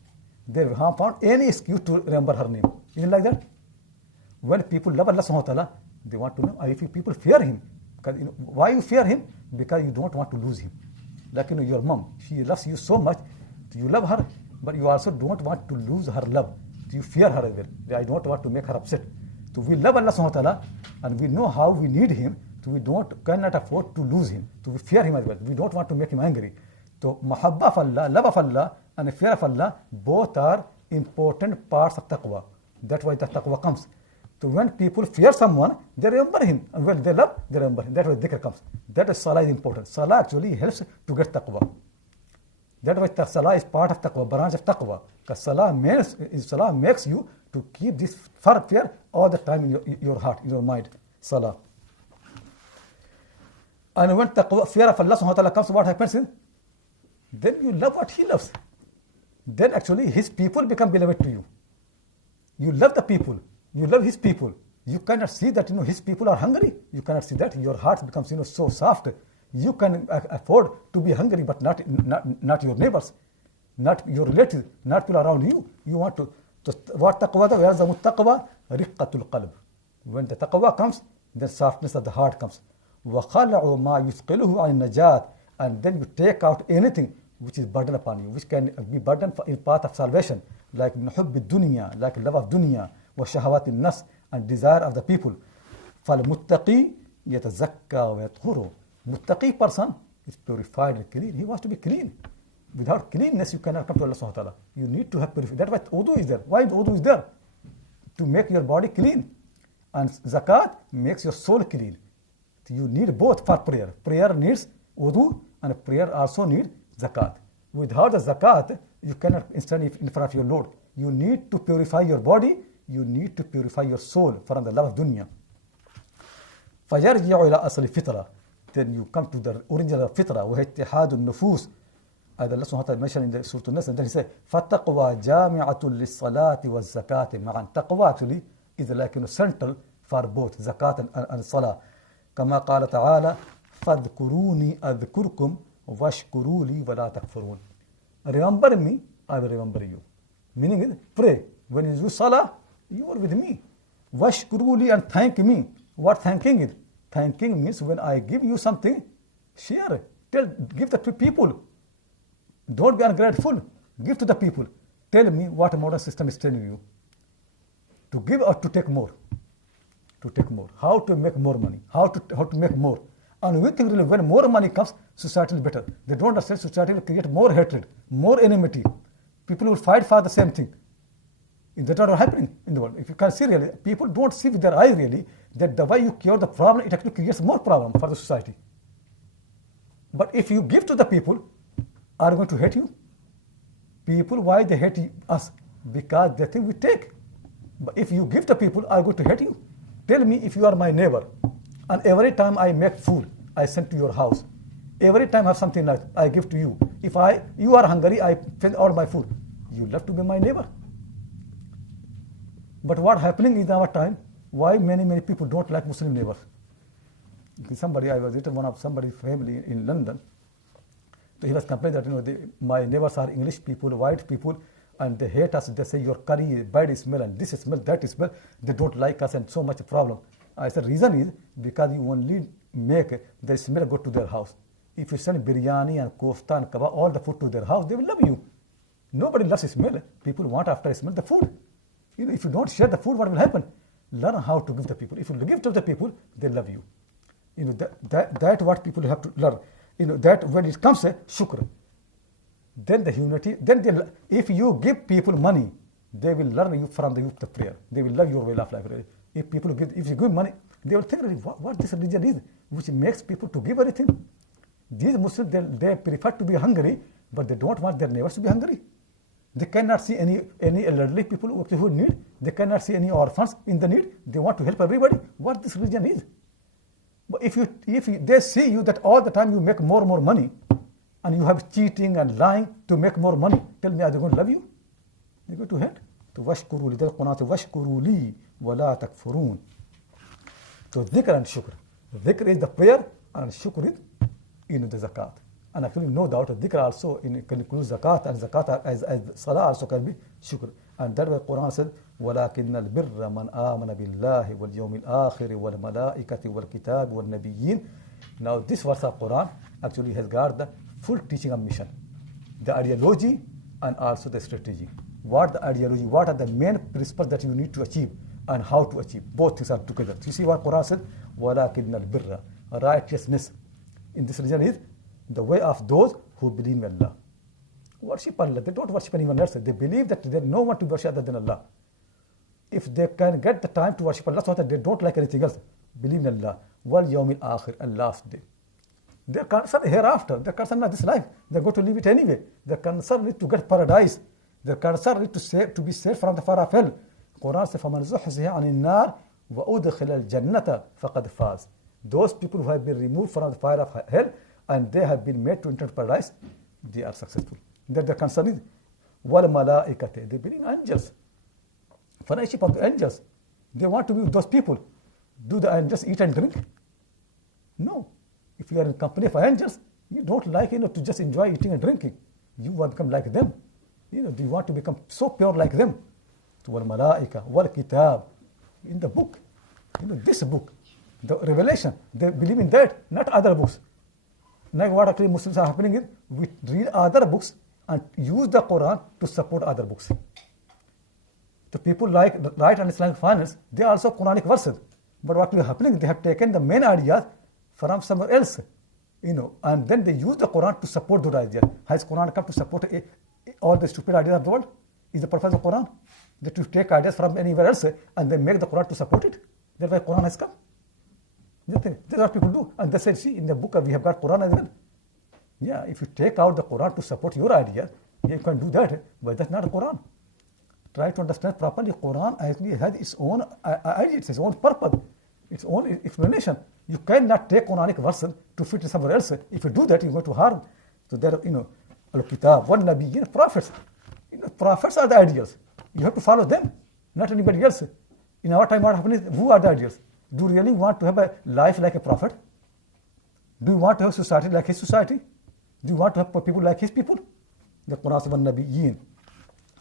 They have found any excuse to remember her name. Isn't it like that? When people love Allah subhanahu wa ta'ala, they want to know. If people fear Him, because, why you fear Him? Because you don't want to lose Him. Like your mom, she loves you so much, you love her, but you also don't want to lose her love. You fear her as well. I don't want to make her upset. So we love Allah subhanahu wa ta'ala and we know how we need Him. So we cannot afford to lose Him. So we fear Him as well. We don't want to make Him angry. So mahabba of Allah, love of Allah and fear of Allah, both are important parts of taqwa. That's why the taqwa comes. So when people fear someone, they remember Him. And when they love, they remember Him. That's why dhikr comes. That is Salah is important. Salah actually helps to get taqwa. That's why Salah is part of taqwa, branch of taqwa. Because Salah makes you to keep this fear all the time in your heart, in your mind. Salah. And when taqwa, fear of Allah subhanahu wa ta'ala comes, what happens is, then you love what He loves. then actually his people become beloved to you. You love the people, you love his people. You cannot see that his people are hungry. You cannot see that. Your heart becomes so soft. You can afford to be hungry, but not your neighbors, not your relatives, not people around you. You want to what taqwa? وَيَلْزَمُ التَّقْوَى رِقَّةُ الْقَلْبِ. When the taqwa comes, the softness of the heart comes. وَخَلَعُ مَا يُثْقِلُهُ عَنِ النَّجَاةِ. And then you take out anything which is burden upon you, which can be burden in path of salvation, like حُبِّ الدُّنْيَا, like love of dunya, وَشَهَوَاتِ النَّفْسِ, and desire of the people. فَالْمُتَّقِي يَتَزَكَّى وَيَطْهُرُ. Muttaqi person is purified and clean. He wants to be clean. Without cleanness, you cannot come to Allah subhanahu wa ta'ala. You need to have purification. That's why wudu is there. Why is wudu is there? To make your body clean. And zakat makes your soul clean. You need both for prayer. Prayer needs wudu, and prayer also needs zakat. Without the zakat, you cannot stand in front of your Lord. You need to purify your body. You need to purify your soul from the love of dunya. فَيَرْجِعُ إِلَىٰ أَصْلِ الْفِطْرَةِ. Then you come to the original fitrah, وَهِيَ اتِّحَادُ النُّفُوسِ. As Allah subhanahu wa ta'ala mentioned in the Surah An-Nas, and then he said, فَالتَّقْوَى جَامِعَةٌ لِلصَّلَاةِ وَالزَّكَاةِ مَعًا. Taqwa actually is like central for both zakat and salah. كما قال تعالى فَاذْكُرُونِي أَذْكُرْكُمْ وَاشْكُرُوا لِي وَلَا تَكْفُرُونَ. Remember me, I will remember you. Meaning is, pray. When you do salah, you are with me. وَاشْكُرُوا لِي, and thank me. What thanking is? Thanking means when I give you something, share it. Give that to people. Don't be ungrateful. Give to the people. Tell me what modern system is telling you. To give or to take more? To take more. How to make more money? How to make more? And we think really when more money comes, society is better. They don't understand society will create more hatred, more enmity. People will fight for the same thing. That's not happening in the world. If you can see really, people don't see with their eye really that the way you cure the problem, it actually creates more problem for the society. But if you give to the people, are going to hate you? People, why they hate us? Because they think we take. But if you give the people, are going to hate you? Tell me if you are my neighbor, and every time I make food, I send to your house. Every time I have something nice, I give to you. If you are hungry, I send all my food. You love to be my neighbor. But what happening in our time, why many people don't like Muslim neighbors? I was with one of somebody's family in London. So he was complaining that my neighbors are English people, white people, and they hate us. They say your curry is bad smell and this smell, that smell. They don't like us and so much problem. I said reason is because you only make the smell go to their house. If you send biryani and kofta and kebab, all the food to their house, they will love you. Nobody loves smell. People want after smell the food. If you don't share the food, what will happen? Learn how to give the people. If you give to the people, they love you. That what people have to learn. That when it comes shukr, then the unity, then if you give people money, they will learn you from the prayer. They will love your way of life. If you give money, they will think what this religion is, which makes people to give everything. These Muslims, they prefer to be hungry, but they don't want their neighbors to be hungry. They cannot see any elderly people who need. They cannot see any orphans in the need. They want to help everybody. What this religion is? But if they see you that all the time you make more and more money, and you have cheating and lying to make more money, tell me, are they going to love you? They're going to hate. So washkuru li, washkuru li wa la takfurun. So dhikr and shukr. Dhikr is the prayer, and shukr is the zakat. And actually, no doubt, dhikr also can include zakat, and zakat as salah also can be shukr. And that way Quran said, وَلَكِنَّ الْبِرَّ مَنْ آمَنَ بِاللَّهِ وَالْيَوْمِ الْآخِرِ وَالْمَلَائِكَةِ وَالْكِتَابِ وَالنَّبِيِّينَ. Now this verse of Quran actually has got the full teaching of mission, the ideology and also the strategy. What the ideology, what are the main principles that you need to achieve and how to achieve. Both things are together. You see what Quran said? وَلَكِنَّ الْبِرَّ, righteousness in this religion is the way of those who believe in Allah. Worship Allah. They don't worship anyone else. They believe that there is no one to worship other than Allah. If they can get the time to worship Allah, so that they don't like anything else. Believe in Allah. Wal yawmil akhir, and last day. Their concern hereafter. Their concern not this life. They're going to leave it anyway. Their concern is to get paradise. Their concern is to be saved from the fire of hell. Quran says, فَمَنْ زُحْزِحَ عَنِ النَّارِ وَأُدْخِلَ الْجَنَّةَ فَقَدْ فَازَ. Those people who have been removed from the fire of hell and they have been made to enter paradise, they are successful. That their concern is. وَالْمَلَائِكَةِ They believe in angels. Friendship of the angels. They want to be with those people. Do the angels eat and drink? No. If you are in company of angels, you don't like to just enjoy eating and drinking. You want to become like them. Do you want to become so pure like them? وَالْمَلَائِكَةِ وَالْكِتَابِ In the book, this book, the revelation, they believe in that, not other books. Now what actually Muslims are happening is, we read other books and use the Quran to support other books. The people like right and Islamic finance, they are also Quranic verses. But what is happening, they have taken the main ideas from somewhere else, and then they use the Quran to support those ideas. Has Quran come to support all the stupid ideas of the world? Is the purpose of Quran that you take ideas from anywhere else and then make the Quran to support it? That's why Quran has come. That's what people do. And they said, see, in the book we have got Quran as well. Yeah, if you take out the Quran to support your ideas, you can do that, but that's not a Quran. Try to understand properly. Quran actually has its own ideas, its own purpose, its own explanation. You cannot take Quranic verses to fit somewhere else. If you do that, you're going to harm. So there are, al-kitab, wal-nabiyyin, prophets. Prophets are the ideals. You have to follow them, not anybody else. In our time, what happens is, who are the ideals? Do you really want to have a life like a prophet? Do you want to have society like his society? Do you want to have people like his people? The Quran says, wal-nabiyyin.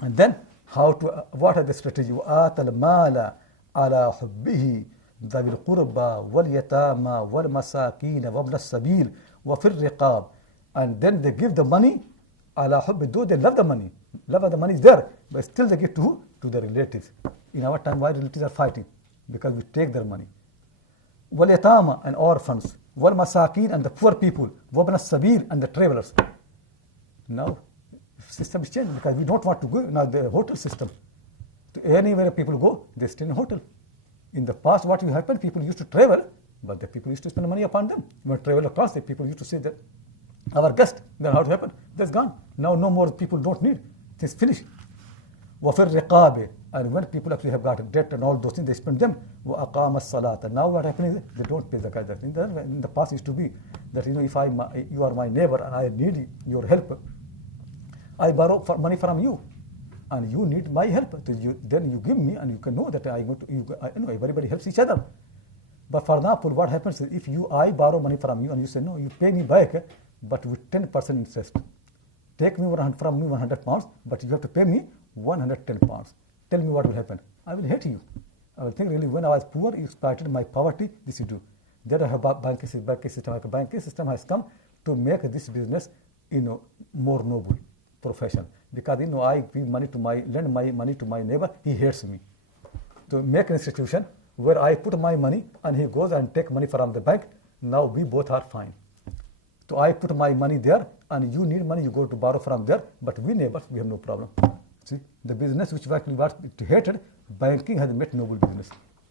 And then, what are the strategy? وَآتَ الْمَالَ عَلَى حُبِّهِ ذَوِي الْقُرْبَى وَالْيَتَامَى وَالْمَسَاكِينَ وَابْنَ السَّبِيلِ وَفِي الرِّقَابِ. And then they give the money ala hubbi, though they love the money. Love of the money is there, but still they give to who? To the relatives. In our time, why relatives are fighting? Because we take their money. وَالْيَتَامَى and orphans. وَالْمَسَاكِينَ and the poor people. وَابْنَ السَّبِيلِ and the travelers. Now, system is changed because we don't want to go now the hotel system. To anywhere people go, they stay in a hotel. In the past, what happened? People used to travel, but the people used to spend money upon them. When travel across, the people used to say that our guest. Then how it happened? That's gone. Now no more people don't need. It's finished. وَفِي الرِّقَابِ and when people actually have got debt and all those things, they spend them. وَأَقَامَ الصَّلَاةَ Now what happens is they don't pay zakat. In the past, it used to be that if you are my neighbor and I need your help, I borrow money from you, and you need my help. So then you give me, and you can know that everybody helps each other. But for example, what happens is if I borrow money from you, and you say no, you pay me back, but with 10% interest. Take me from me 100 pounds, but you have to pay me 110 pounds. Tell me what will happen. I will hate you. I will think really when I was poor, you exploited my poverty. This you do. There a banking system has come to make this business, more noble profession. Because I give money lend my money to my neighbor, he hates me. To make an institution where I put my money and he goes and take money from the bank, now we both are fine. So I put my money there and you need money, you go to borrow from there, but we neighbors, we have no problem. See, the business which actually was hated, banking has made noble business.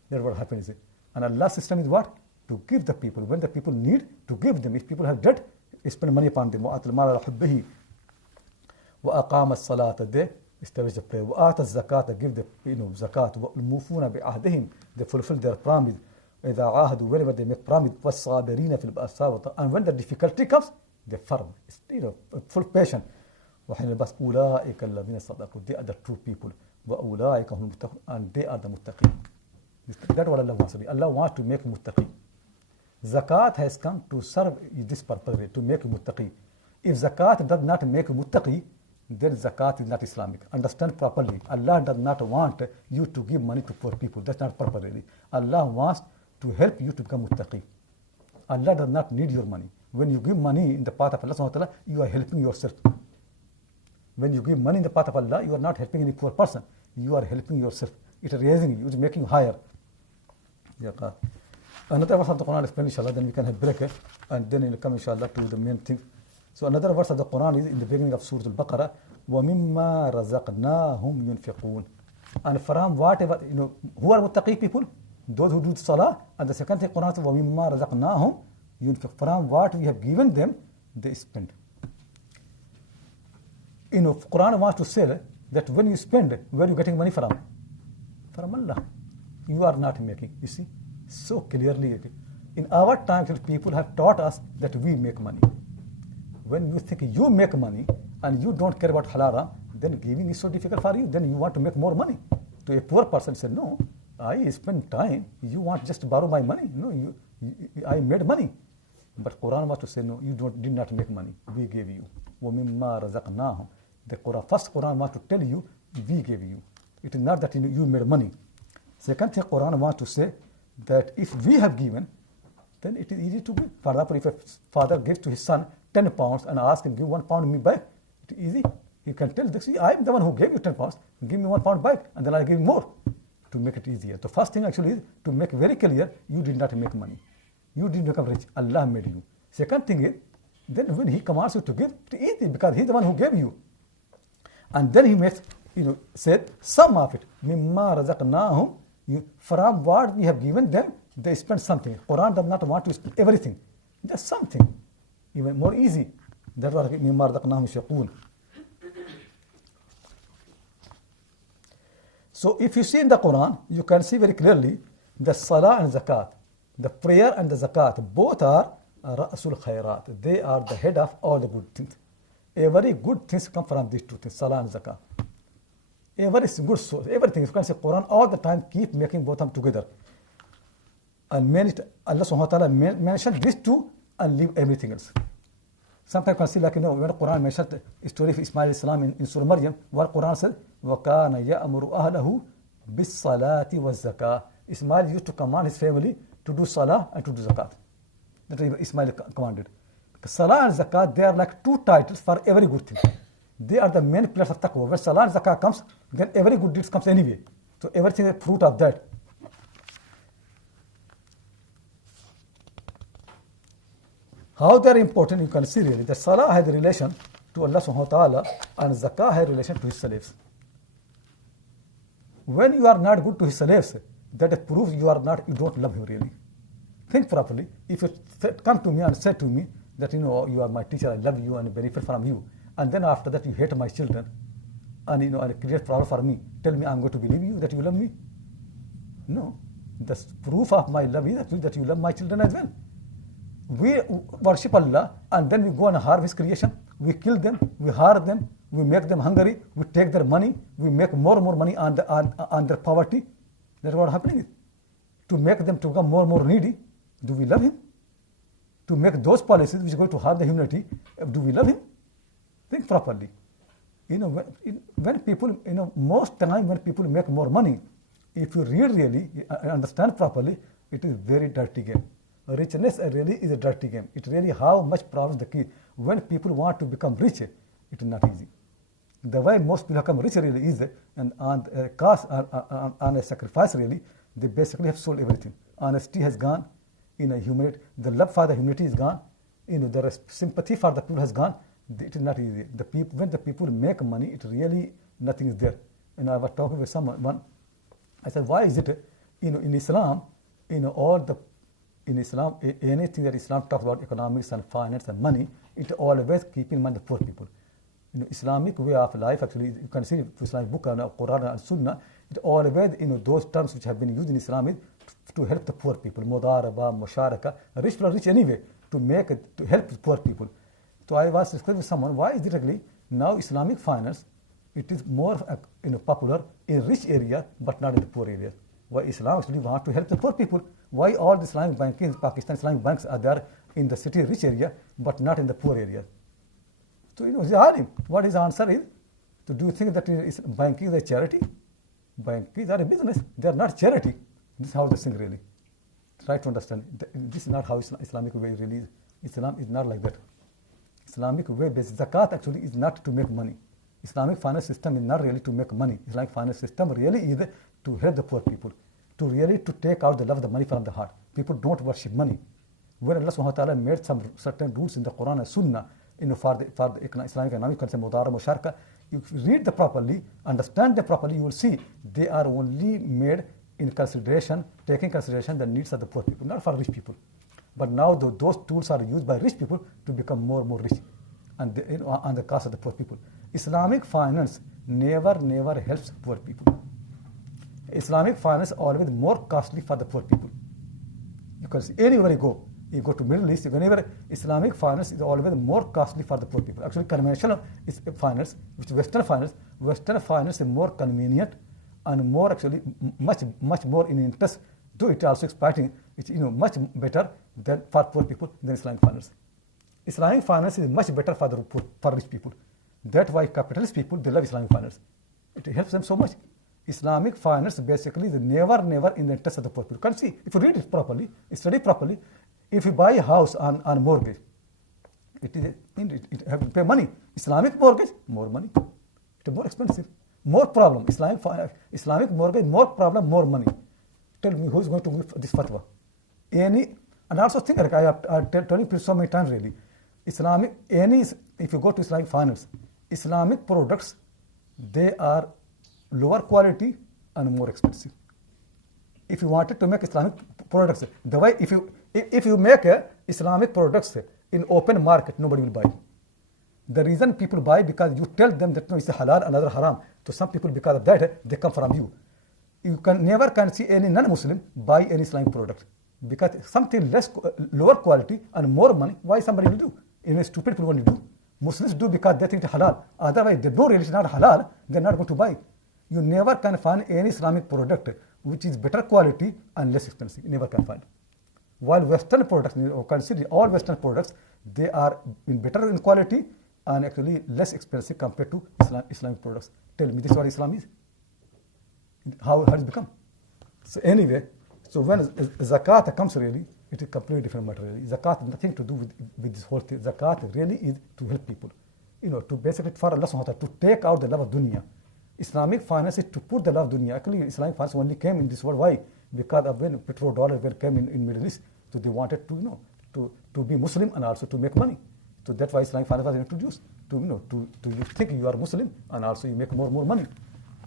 That's what happens. And Allah's system is what? To give the people. When the people need, to give them. If people have debt, spend money upon them. وَآتَ الْمَالَ عَلَى حُبِّهِ وَأَقَامَ الصَّلَاةَ They establish the prayer. وَآتَ الزَّكَاةَ Give the zakat. وَالْمُوفُونَ بِعَهْدِهِمْ They fulfill their promise. إِذَا عَاهَدُوا Whenever they make promise. وَالصَّابِرِينَ فِي الْبَأْسَاءِ And when the difficulty comes, they're firm. Full patient. وَحِنَ الْبَأْسِ أُولَٰئِكَ الَّذِينَ صَدَقُوا They are the true people. وَأُولَٰئِكَ هُمُ الْمُتَّقُونَ And they are the muttaqin. That's what Allah wants to do. Allah wants to make muttaqi. Zakat has come to serve this purpose, to make muttaqi. If zakat does not make muttaqi, then zakat is not Islamic. Understand properly. Allah does not want you to give money to poor people. That's not purpose really. Allah wants to help you to become muttaqi. Allah does not need your money. When you give money in the path of Allah subhanahu wa ta'ala, you are helping yourself. When you give money in the path of Allah, you are not helping any poor person. You are helping yourself. It is raising you. It is making you higher. Another verse of the Quran explain inshallah, then we can have break and then we'll come inshallah to the main thing. So another verse of the Quran is in the beginning of Surah Al-Baqarah, وَمِمَّا رَزَقْنَاهُمْ يُنْفِقُونَ And from whatever, who are muttaqi people? Those who do salah. And the second thing Quran says, وَمِمَّا رَزَقْنَاهُمْ يُنْفِقُونَ From what we have given them, they spend. Quran wants to say that when you spend, where are you getting money from? From Allah. You are not making. You see? So clearly. In our time, people have taught us that we make money. When you think you make money and you don't care about halal, then giving is so difficult for you. Then you want to make more money. To a poor person, say, no, I spend time. You want just to borrow my money? No, I made money. But Quran was to say, no, you did not make money. We gave you. وَمِمَّا رَزَقْنَاهُمْ. The first Quran wants to tell you, we gave you. It is not that you made money. Second thing, Quran wants to say that if we have given, then it is easy to give. For example, if a father gives to his son 10 pounds and asks him, give 1 pound me back, it is easy. He can tell, see, I am the one who gave you 10 pounds, give me 1 pound back, and then I give more to make it easier. The first thing actually is to make very clear, you did not make money. You didn't become rich. Allah made you. Second thing is, then when he commands you to give, it is easy because he's the one who gave you. And then he makes, said some of it. مِمَّا رَزَقْنَاهُمْ. From what we have given them, they spend something. Quran does not want to spend everything. Just something. Even more easy. That's what مِمَّا رَزَقْنَاهُمْ يُنْفِقُونَ. So if you see in the Quran, you can see very clearly the Salah and Zakat. The prayer and the Zakat, both are Ra'sul Khairat. They are the head of all the good things. Every good things come from these two things, Salah and Zakat. Every good source, everything. You can say Quran all the time, keep making both of them together. And Allah subhanahu wa ta'ala mentioned these two and leave everything else. Sometimes you can see when the Quran mentioned the story of Ismail Islam in Surah Maryam, what Quran said, وَكَانَ يَأْمُرُ أَهْلَهُ بِالصَّلَاةِ وَالزَّكَاةِ. Ismail used to command his family to do Salah and to do Zakat. That is Ismail commanded. Salah and Zakat, they are like two titles for every good thing. They are the main pillars of taqwa. When Salah and Zakat comes, then every good deed comes anyway. So everything is a fruit of that. How they are important, you can see really. The Salah has a relation to Allah subhanahu wa ta'ala and Zakah has a relation to his slaves. When you are not good to his slaves, that proves you don't love him really. Think properly. If you come to me and say to me that you are my teacher, I love you and benefit from you, and then after that you hate my children and and create problem for me, tell me I'm going to believe you that you love me? No. The proof of my love is that you love my children as well. We worship Allah and then we go and harm his creation. We kill them, we harm them, we make them hungry, we take their money, we make more and more money on their poverty. That's what happening is. To make them to become more and more needy, do we love him? To make those policies which are going to harm the humanity, do we love him? Think properly. When people, most time when people make more money, if you read really, understand properly, it is very dirty game. Richness really is a dirty game. It really how much problems the key. When people want to become rich, it is not easy. The way most people become rich really is, and on a cost, on a sacrifice really, they basically have sold everything. Honesty has gone, humanity, the love for the humanity is gone, the sympathy for the people has gone. It is not easy. When the people make money, it really nothing is there. I was talking with someone. I said, why is it? In Islam, in Islam, anything that Islam talks about economics and finance and money, it always keep in mind the poor people. Islamic way of life, actually, you can see Islamic book and Quran and Sunnah, it always, those terms which have been used in Islam is to help the poor people, mudaraba, musharaka, rich people are rich anyway, to help the poor people. So I was discussing with someone, why is it actually now Islamic finance, it is more popular in rich area but not in the poor area. Why Islam actually want to help the poor people? Why all the Islamic banking in Pakistan, Islamic banks are there in the city rich area but not in the poor area? So what his answer is, so do you think that banking is a charity? Banking are a business, they are not charity. This is how the thing really. Try to understand. This is not how Islamic way really is. Islam is not like that. Islamic way based zakat actually is not to make money. Islamic finance system is not really to make money. Islamic finance system really is to help the poor people, to take out the love of the money from the heart. People don't worship money. When Allah subhanahu wa ta'ala made some certain rules in the Quran and Sunnah, for the Islamic economic concept, mudara, musharaka, if you read them properly, understand them properly, you will see they are only made in consideration, taking consideration the needs of the poor people, not for rich people. But now those tools are used by rich people to become more and more rich, and on the cost of the poor people. Islamic finance never helps poor people. Islamic finance is always more costly for the poor people. Because anywhere you go to Middle East, whenever Islamic finance is always more costly for the poor people. Actually, conventional finance, which is Western finance, Western finance is more convenient and more actually much more in interest. Though it also expecting it's much better than for poor people than Islamic finance. Islamic finance is much better for the poor, for rich people. That's why capitalist people they love Islamic finance. It helps them so much. Islamic finance basically is never in the interest of the poor people. You can see if you read it properly, study properly. If you buy a house on mortgage, it have to pay money. Islamic mortgage, more money. It's more expensive, more problem. Islamic mortgage, more problem, more money. Tell me who's going to give this fatwa? And also think like I have telling you so many times really. If you go to Islamic finance, Islamic products, they are lower quality and more expensive. If you wanted to make Islamic products, the way if you make Islamic products in open market, nobody will buy. The reason people buy because you tell them that no, it's halal, another haram. To some people, because of that, they come from you. You never can see any non-Muslim buy any Islamic product because something lower quality and more money. Why somebody will do? Even stupid people won't do. Muslims do because they think it's halal. Otherwise, they know really it's not halal. They're not going to buy. You never can find any Islamic product which is better quality and less expensive. You never can find. While Western products, consider all Western products, they are better in quality and actually less expensive compared to Islamic products. Tell me, this is what Islam is? How has it become? So anyway, so when Zakat comes really, it is a completely different matter really. Zakat has nothing to do with this whole thing. Zakat really is to help people. To basically for Allah subhanahu wa ta'ala, to take out the love of dunya. Islamic finance is to put the love of dunya. Actually, Islamic finance only came in this world. Why? Because of when petrodollar came in Middle East, so they wanted to, to be Muslim and also to make money. So that's why Islamic finance was introduced. To you think you are Muslim and also you make more money.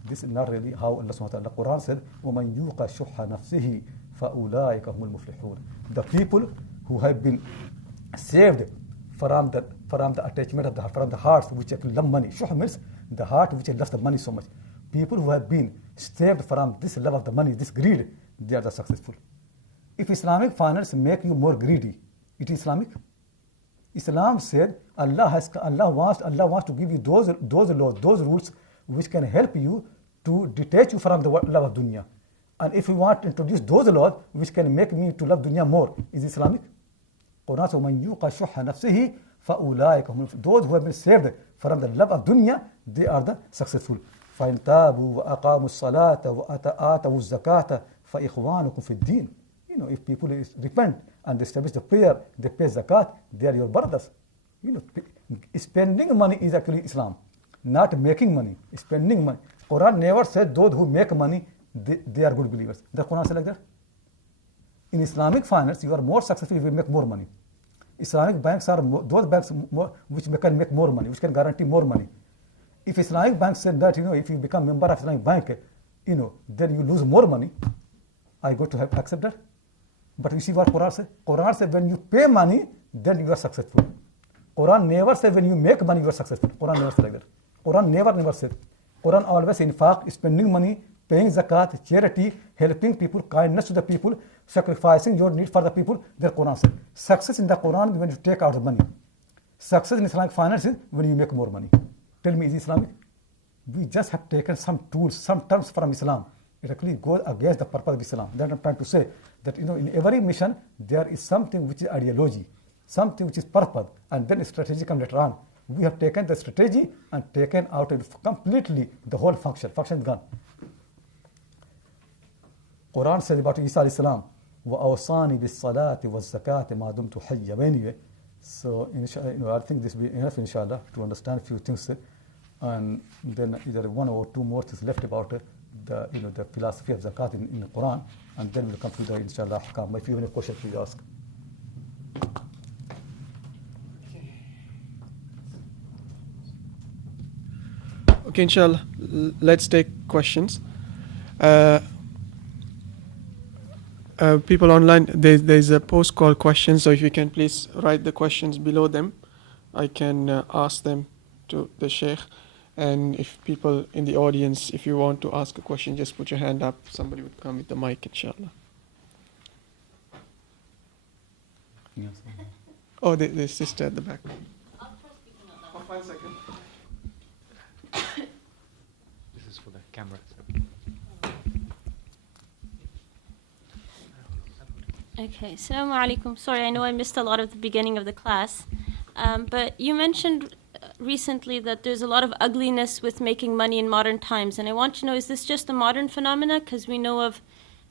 This is not really how Allah subhanahu wa ta'ala, the Quran said, وَمَنْ يُوقَ شُحَّ نَفْسِهِ فَأُولَٰئِكَ هُمُ الْمُفْلِحُونَ. The people who have been saved from the attachment of from the hearts which actually love money. Shuh means the heart which loves the money so much. People who have been saved from this love of the money, this greed, they are the successful. If Islamic finance make you more greedy, it is Islamic. Islam said Allah wants to give you those laws, those rules which can help you to detach you from the love of dunya. And if you want to introduce those laws which can make me to love dunya more, is Islamic? Quran says, "Man yuqa shuhha nafsihi fa'ulaika hum." Those who have been saved from the love of dunya, they are the successful. فَإِن تَابُوا وَأَقَامُوا الصَّلَاةَ وَآتَوُوا الزَّكَاةَ فَإِخْوَانُكُمْ فِي الدِّينِ. If people repent and they establish the prayer, they pay zakat, they are your brothers. Spending money is actually Islam, not making money. Spending money. Quran never said those who make money, they are good believers. The Quran said like that. In Islamic finance, you are more successful if you make more money. Islamic banks are those banks which can make more money, which can guarantee more money. If Islamic bank said that, if you become member of Islamic bank, then you lose more money, I go to accept that. But you see what Quran says? Quran says when you pay money, then you are successful. Quran never says when you make money, you are successful. Quran never says like that. Quran never said. Quran always infaq, spending money, paying zakat, charity, helping people, kindness to the people, sacrificing your need for the people. That Quran said. Success in the Quran is when you take out the money. Success in Islamic finance is when you make more money. Tell me, is it Islamic? We just have taken some tools, some terms from Islam. It actually goes against the purpose of Islam. That I'm trying to say that in every mission there is something which is ideology, something which is purpose, and then strategy comes later on. We have taken the strategy and taken out completely the whole function. Function is gone. Quran says about Isa alayhi salam, وَأَوْصَانِي بِالصَّلَاةِ وَالزَّكَاةِ مَا دُمْتُ حَيًّا. Anyway, so I think this will be enough, inshallah, to understand a few things. And then either one or two more things left about the philosophy of zakat in the Quran, and then we'll come to the inshallah ahkam. If you have any questions, please ask. Okay, inshallah, let's take questions. People online, there's a post called questions, so if you can please write the questions below them, I can ask them to the Sheikh. And if people in the audience, if you want to ask a question, just put your hand up. Somebody would come with the mic, inshallah. Yes. Oh, the sister at the back. I'll try speaking up Oh, 5 seconds. camera. Okay, Assalamu alaikum. Sorry, I know I missed a lot of the beginning of the class. But you mentioned recently that there's a lot of ugliness with making money in modern times. And I want to know, is this just a modern phenomena? Because we know of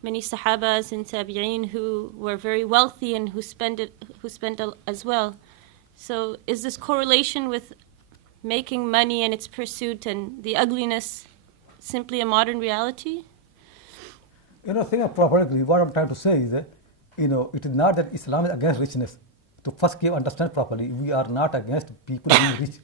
many sahabas and tabi'een who were very wealthy and who spent as well. So is this correlation with making money and its pursuit and the ugliness simply a modern reality? Think properly, what I'm trying to say is that, it is not that Islam is against richness. To first understand properly, we are not against people being rich.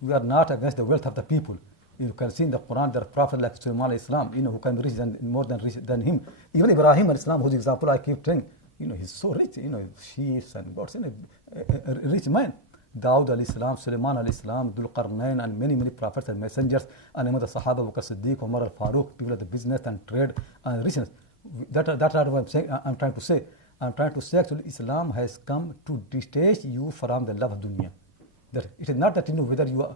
We are not against the wealth of the people. You can see in the Quran, there are prophets like Sulaiman Islam, who can be rich more than rich than him. Even Ibrahim Islam, whose example I keep telling, he's so rich, sheep and goats, a rich man. Dawud al-Islam, Sulaiman al-Islam, Dhul Qarnayn, and many, many prophets and messengers, and among the Sahaba, Abu Bakr Siddiq, Umar al-Faruq, people of the business and trade and richness. That's what I'm saying. I'm trying to say. I'm trying to say actually Islam has come to detach you from the love of dunya. That it is not that whether you are,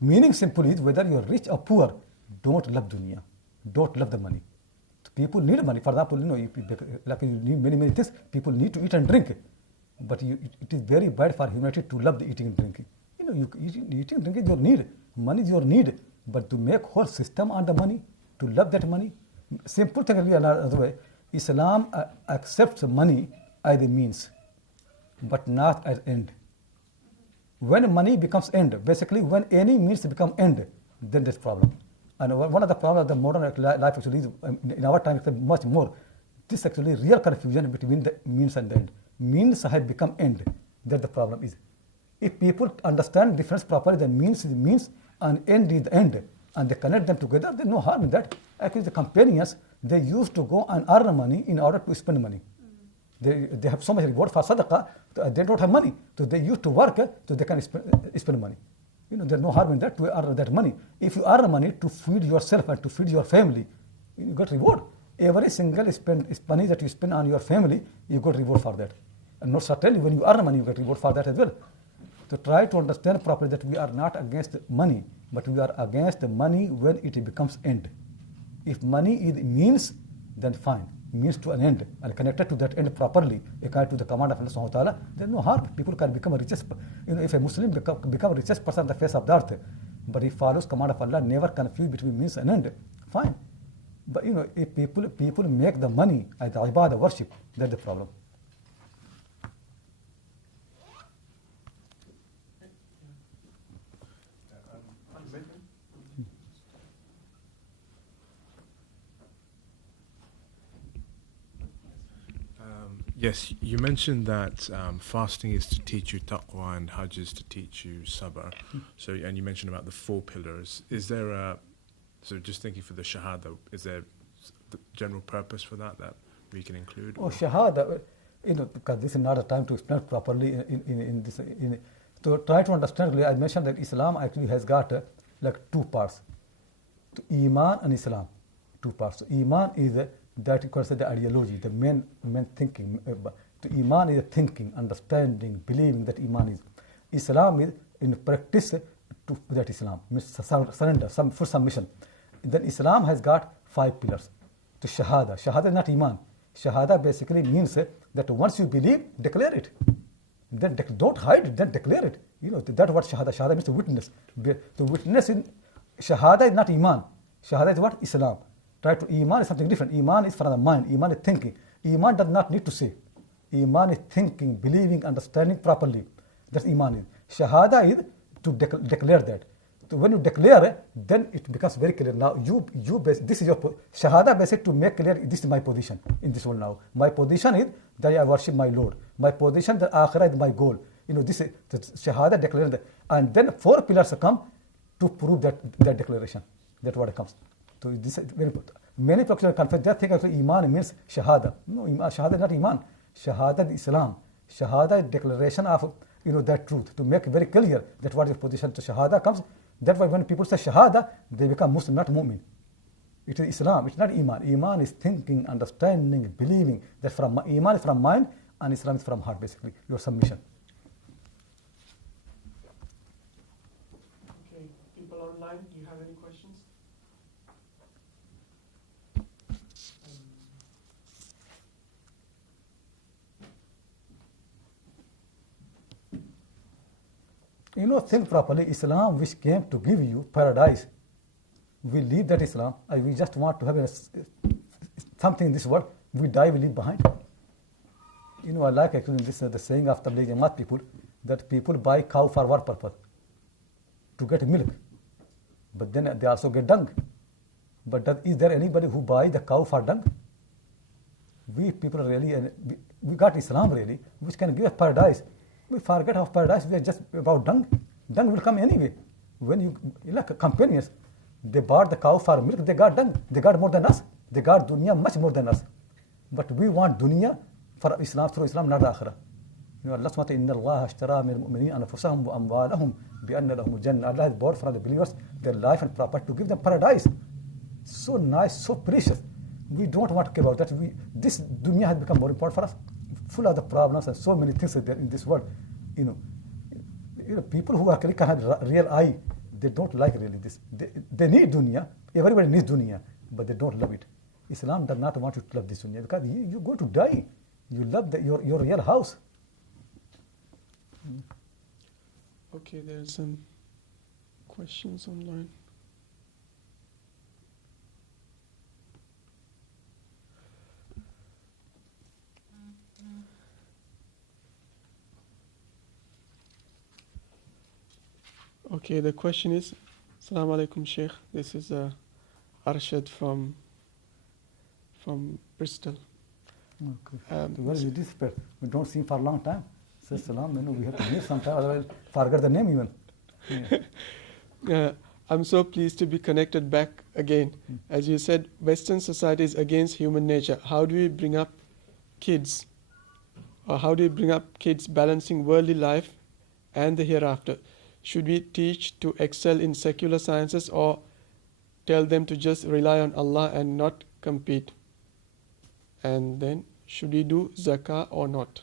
meaning simply is whether you are rich or poor, don't love dunya, don't love the money. People need money. For example, like you need many, many things. People need to eat and drink. But it is very bad for humanity to love the eating and drinking. Eating and drinking is your need. Money is your need. But to make whole system on the money, to love that money, simple thing another way, Islam accepts money as a means, but not as end. When money becomes end, basically when any means become end, then there's problem. And one of the problems of the modern life actually is, in our time, it's much more. This actually real confusion between the means and the end. Means have become end. That's the problem is. If people understand difference properly, the means is the means and end is the end, and they connect them together, there's no harm in that. Actually, the companions, they used to go and earn money in order to spend money. They have so much reward for sadaqah, they don't have money. So they used to work so they can spend money. There's no harm in that to earn that money. If you earn money to feed yourself and to feed your family, you get reward. Every single money that you spend on your family, you got reward for that. And not certainly when you earn money, you get reward for that as well. So try to understand properly that we are not against money, but we are against the money when it becomes end. If money is means, then fine. Means to an end and connected to that end properly, according to the command of Allah subhanahu wa ta'ala, there's no harm. People can become a richest, if a Muslim become richest person on the face of the earth, but he follows command of Allah, never confuse between means and end, fine. But if people make the money as the ibadah worship, that's the problem. Yes, you mentioned that fasting is to teach you taqwa and hajj is to teach you sabr. So, and you mentioned about the 4 pillars. Is there so just thinking for the shahada, is there the general purpose for that we can include? Oh, shahada, because this is not a time to explain properly in this. To try to understand, I mentioned that Islam actually has got like 2 parts. To Iman and Islam, 2 parts. So Iman is that you can say the ideology, the main thinking. To Iman is thinking, understanding, believing that Iman is. Islam is in practice to that Islam, means surrender, full submission. Then Islam has got 5 pillars. To Shahada. Shahada is not Iman. Shahada basically means that once you believe, declare it. Then don't hide it, then declare it. That's what Shahada. Shahada means to witness. To witness in Shahada is not Iman. Shahada is what? Islam. Try to Iman is something different. Iman is from the mind. Iman is thinking. Iman does not need to say. Iman is thinking, believing, understanding properly. That's Iman is. Shahada is to declare that. So when you declare, then it becomes very clear. Now this is your Shahada basic to make clear this is my position in this world now. My position is that I worship my Lord. My position that Akhirah is my goal. This is the Shahada declaration that. And then 4 pillars come to prove that declaration. That's what comes. So this is very important. Many practitioners confess that think actually Iman means Shahada. No, Shahada is not Iman. Shahada is Islam. Shahada is declaration of that truth, to make very clear that what is position to Shahada comes. That's why when people say Shahada, they become Muslim, not Mu'min. It is Islam, it's not Iman. Iman is thinking, understanding, believing. That from Iman is from mind and Islam is from heart, basically, your submission. Okay, people online, do you have any questions? think properly. Islam, which came to give you paradise, we leave that Islam, and we just want to have something in this world. We die, we leave behind. I like actually this the saying of Tabligh Jamaat people, that people buy cow for what purpose? To get milk, but then they also get dung. But is there anybody who buy the cow for dung? We people really, we got Islam really, which can give us paradise. We forget of paradise. We are just about dung. Dung will come anyway. When you like companions, they bought the cow for milk. They got dung. They got more than us. They got dunya much more than us. But we want dunya for Islam, through Islam, not akhirah. Allah subhanahu wa ta'ala, inna Allah ashtara min al-mu'mineen anfusahum wa amwalahum bi anna lahum al-jannah. Allah has bought for the believers their life and property to give them paradise. So nice, so precious. We don't want to care about that. This dunya has become more important for us, full of the problems and so many things in this world. People who actually can have real eye, they don't like really this. They need dunya. Everybody needs dunya, but they don't love it. Islam does not want you to love this dunya, because you're going to die. You love your real house. Okay, there are some questions online. Okay, the question is, Assalamu alaikum Sheikh. This is Arshad from Bristol. Okay. Where is this? We don't see him for a long time. Say salam, we have to meet sometime, otherwise forget the name even. Yeah. I'm so pleased to be connected back again. As you said, Western society is against human nature. How do we bring up kids? Or how do we bring up kids balancing worldly life and the hereafter? Should we teach to excel in secular sciences, or tell them to just rely on Allah and not compete? And then, should we do zakah or not?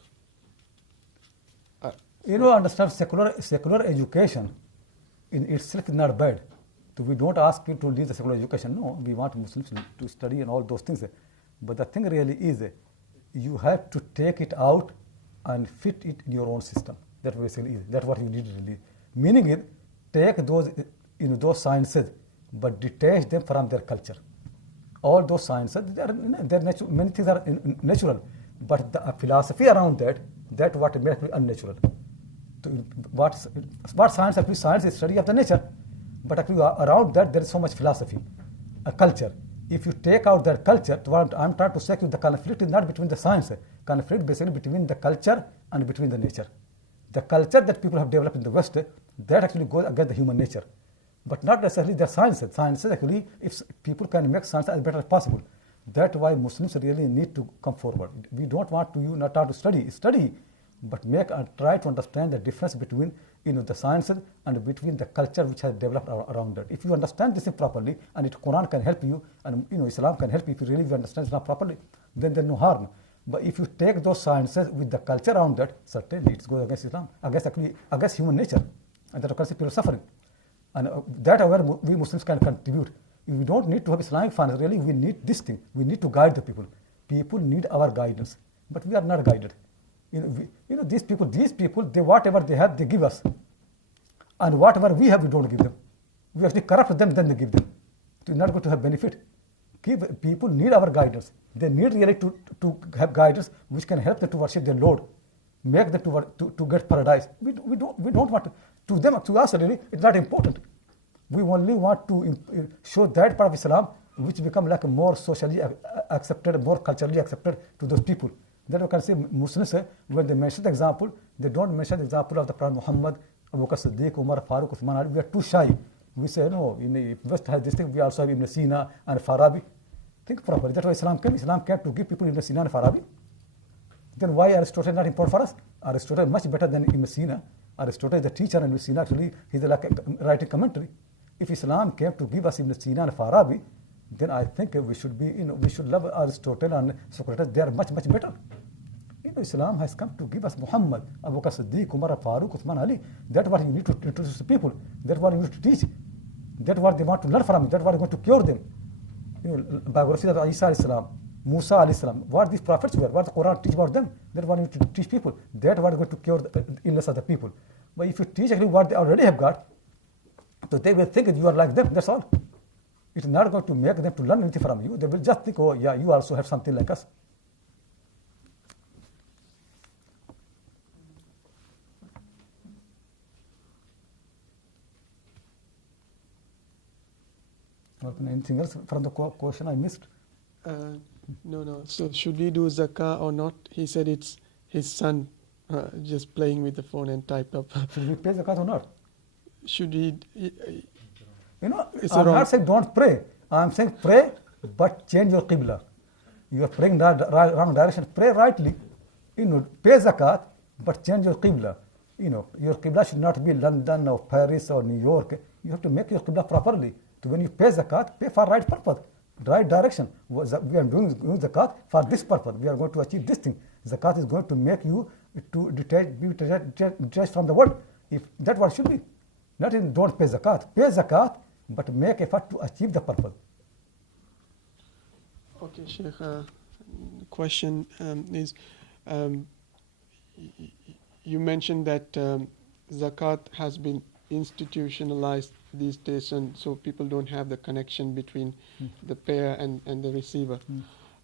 Understand secular education in itself is not bad. So we don't ask you to leave the secular education. No, we want Muslims to study and all those things. But the thing really is, you have to take it out and fit it in your own system. That's what you need really. Meaning is, take those sciences, but detach them from their culture. All those sciences, they're natural. Many things are natural, but the philosophy around that what makes it unnatural. What science? Actually, science is study of the nature, but actually around that there is so much philosophy, a culture. If you take out that culture, what I'm trying to say, the conflict is not between the science. Conflict basically between the culture and between the nature. The culture that people have developed in the West, that actually goes against the human nature, but not necessarily the sciences. Sciences actually, if people can make science as better as possible, that's why Muslims really need to come forward. We don't want you not to study, but try to understand the difference between the sciences and between the culture which has developed around that. If you understand this properly, and Quran can help you, and Islam can help you, if you really understand Islam properly, then there's no harm. But if you take those sciences with the culture around that, certainly it goes against Islam, against human nature, and that occurs people suffering. And that where we Muslims can contribute. We don't need to have Islamic finance, really. We need this thing. We need to guide the people. People need our guidance, but we are not guided. These people, they whatever they have, they give us, and whatever we have, we don't give them. We actually corrupt them, then they give them. So it's not going to have benefit. People need our guidance. They need really to have guidance which can help them to worship their Lord, make them to get paradise. We don't want to them, to us really, it's not important. We only want to show that part of Islam which become like more socially accepted, more culturally accepted to those people. Then you can see Muslims, when they mention the example, they don't mention the example of the Prophet Muhammad, Abu Bakr Siddiq, Umar, Farooq, Uthman Ali. We are too shy. We say, no, West has this thing, we also have Ibn Sina and Farabi. Think properly. That's why Islam came. Islam came to give people Ibn Sina and Farabi. Then why Aristotle not important for us? Aristotle is much better than Ibn Sina. Aristotle is the teacher, and Ibn Sina actually, he's like writing commentary. If Islam came to give us Ibn Sina and Farabi, then I think we should we should love Aristotle and Socrates. They are much better. Islam has come to give us Muhammad, Abu Bakr Siddiq, Umar, Farooq, Uthman Ali. That's what you need to introduce to people. That's what you need to teach. That's what they want to learn from. That's what is going to cure them. Biography of Isa alayhi salam, Musa alayhi salam, what these prophets were, what the Quran teach about them. That's what you need to teach people. That's what is going to cure the illness of the people. But if you teach actually what they already have got, so they will think that you are like them, that's all. It's not going to make them to learn anything from you. They will just think, oh yeah, you also have something like us. Anything else from the question I missed? No. So should we do zakah or not? He said it's his son just playing with the phone and typed up. Should we pay zakat or not? Should he? You know, It's I'm wrong. not saying don't pray. I'm saying pray, but change your qibla. You are praying wrong direction. Pray rightly. You know, pay zakat, but change your qibla. You know, your qibla should not be London or Paris or New York. You have to make your qibla properly. So when you pay zakat, pay for right purpose, right direction. We are doing zakat for this purpose. We are going to achieve this thing. Zakat is going to make you to be detached from the world. If that's what it should be. Not in don't pay zakat. Pay zakat, but make effort to achieve the purpose. Okay, Sheikh. Question is, you mentioned that zakat has been institutionalized these days, and so people don't have the connection between the payer and the receiver.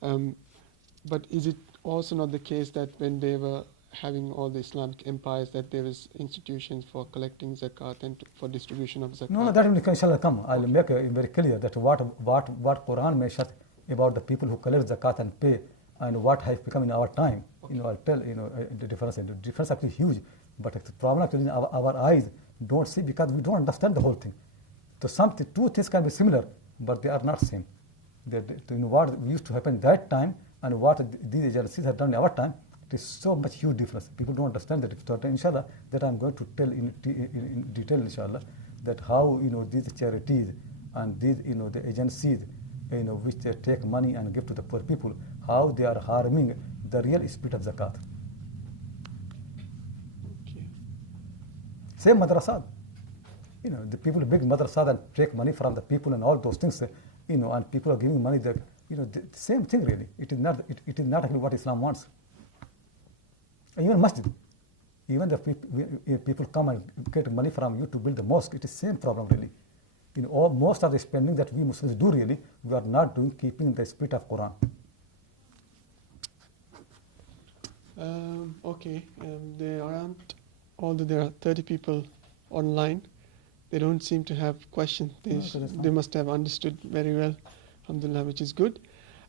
But is it also not the case that when they were having all the Islamic empires, that there is institutions for collecting zakat and for distribution of zakat? No, that will inshallah come. I'll make it very clear that what Quran mentions about the people who collect zakat and pay, and what has become in our time. Okay. You know, I'll tell the difference. The difference actually huge, but the problem actually in our eyes don't see because we don't understand the whole thing. So two things can be similar, but they are not same. What used to happen that time and what these agencies have done in our time, it is so much huge difference. People don't understand that. So inshallah, that I'm going to tell in detail, inshallah, that how these charities and these the agencies which they take money and give to the poor people, how they are harming the real spirit of zakat. Okay. Same madrasah. The people big madrasah and take money from the people and all those things, and people are giving money. The same thing really. It is not actually what Islam wants. Even masjid, even the people come and get money from you to build the mosque. It is same problem really. Most of the spending that we Muslims do really, we are not doing keeping the spirit of Quran. Okay, although there are 30 people online, they don't seem to have questions. They must have understood very well, alhamdulillah, which is good.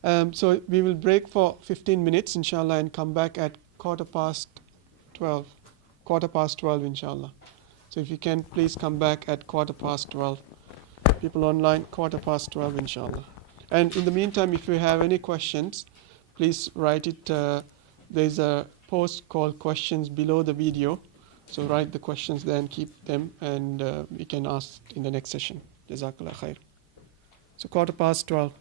So we will break for 15 minutes, inshallah, and come back at 12:15, inshallah. So if you can, please come back at 12:15. People online, 12:15, inshallah. And in the meantime, if you have any questions, please write it. There's a post called questions below the video. So write the questions there and keep them, and we can ask in the next session. Jazakallah khair. So 12:15.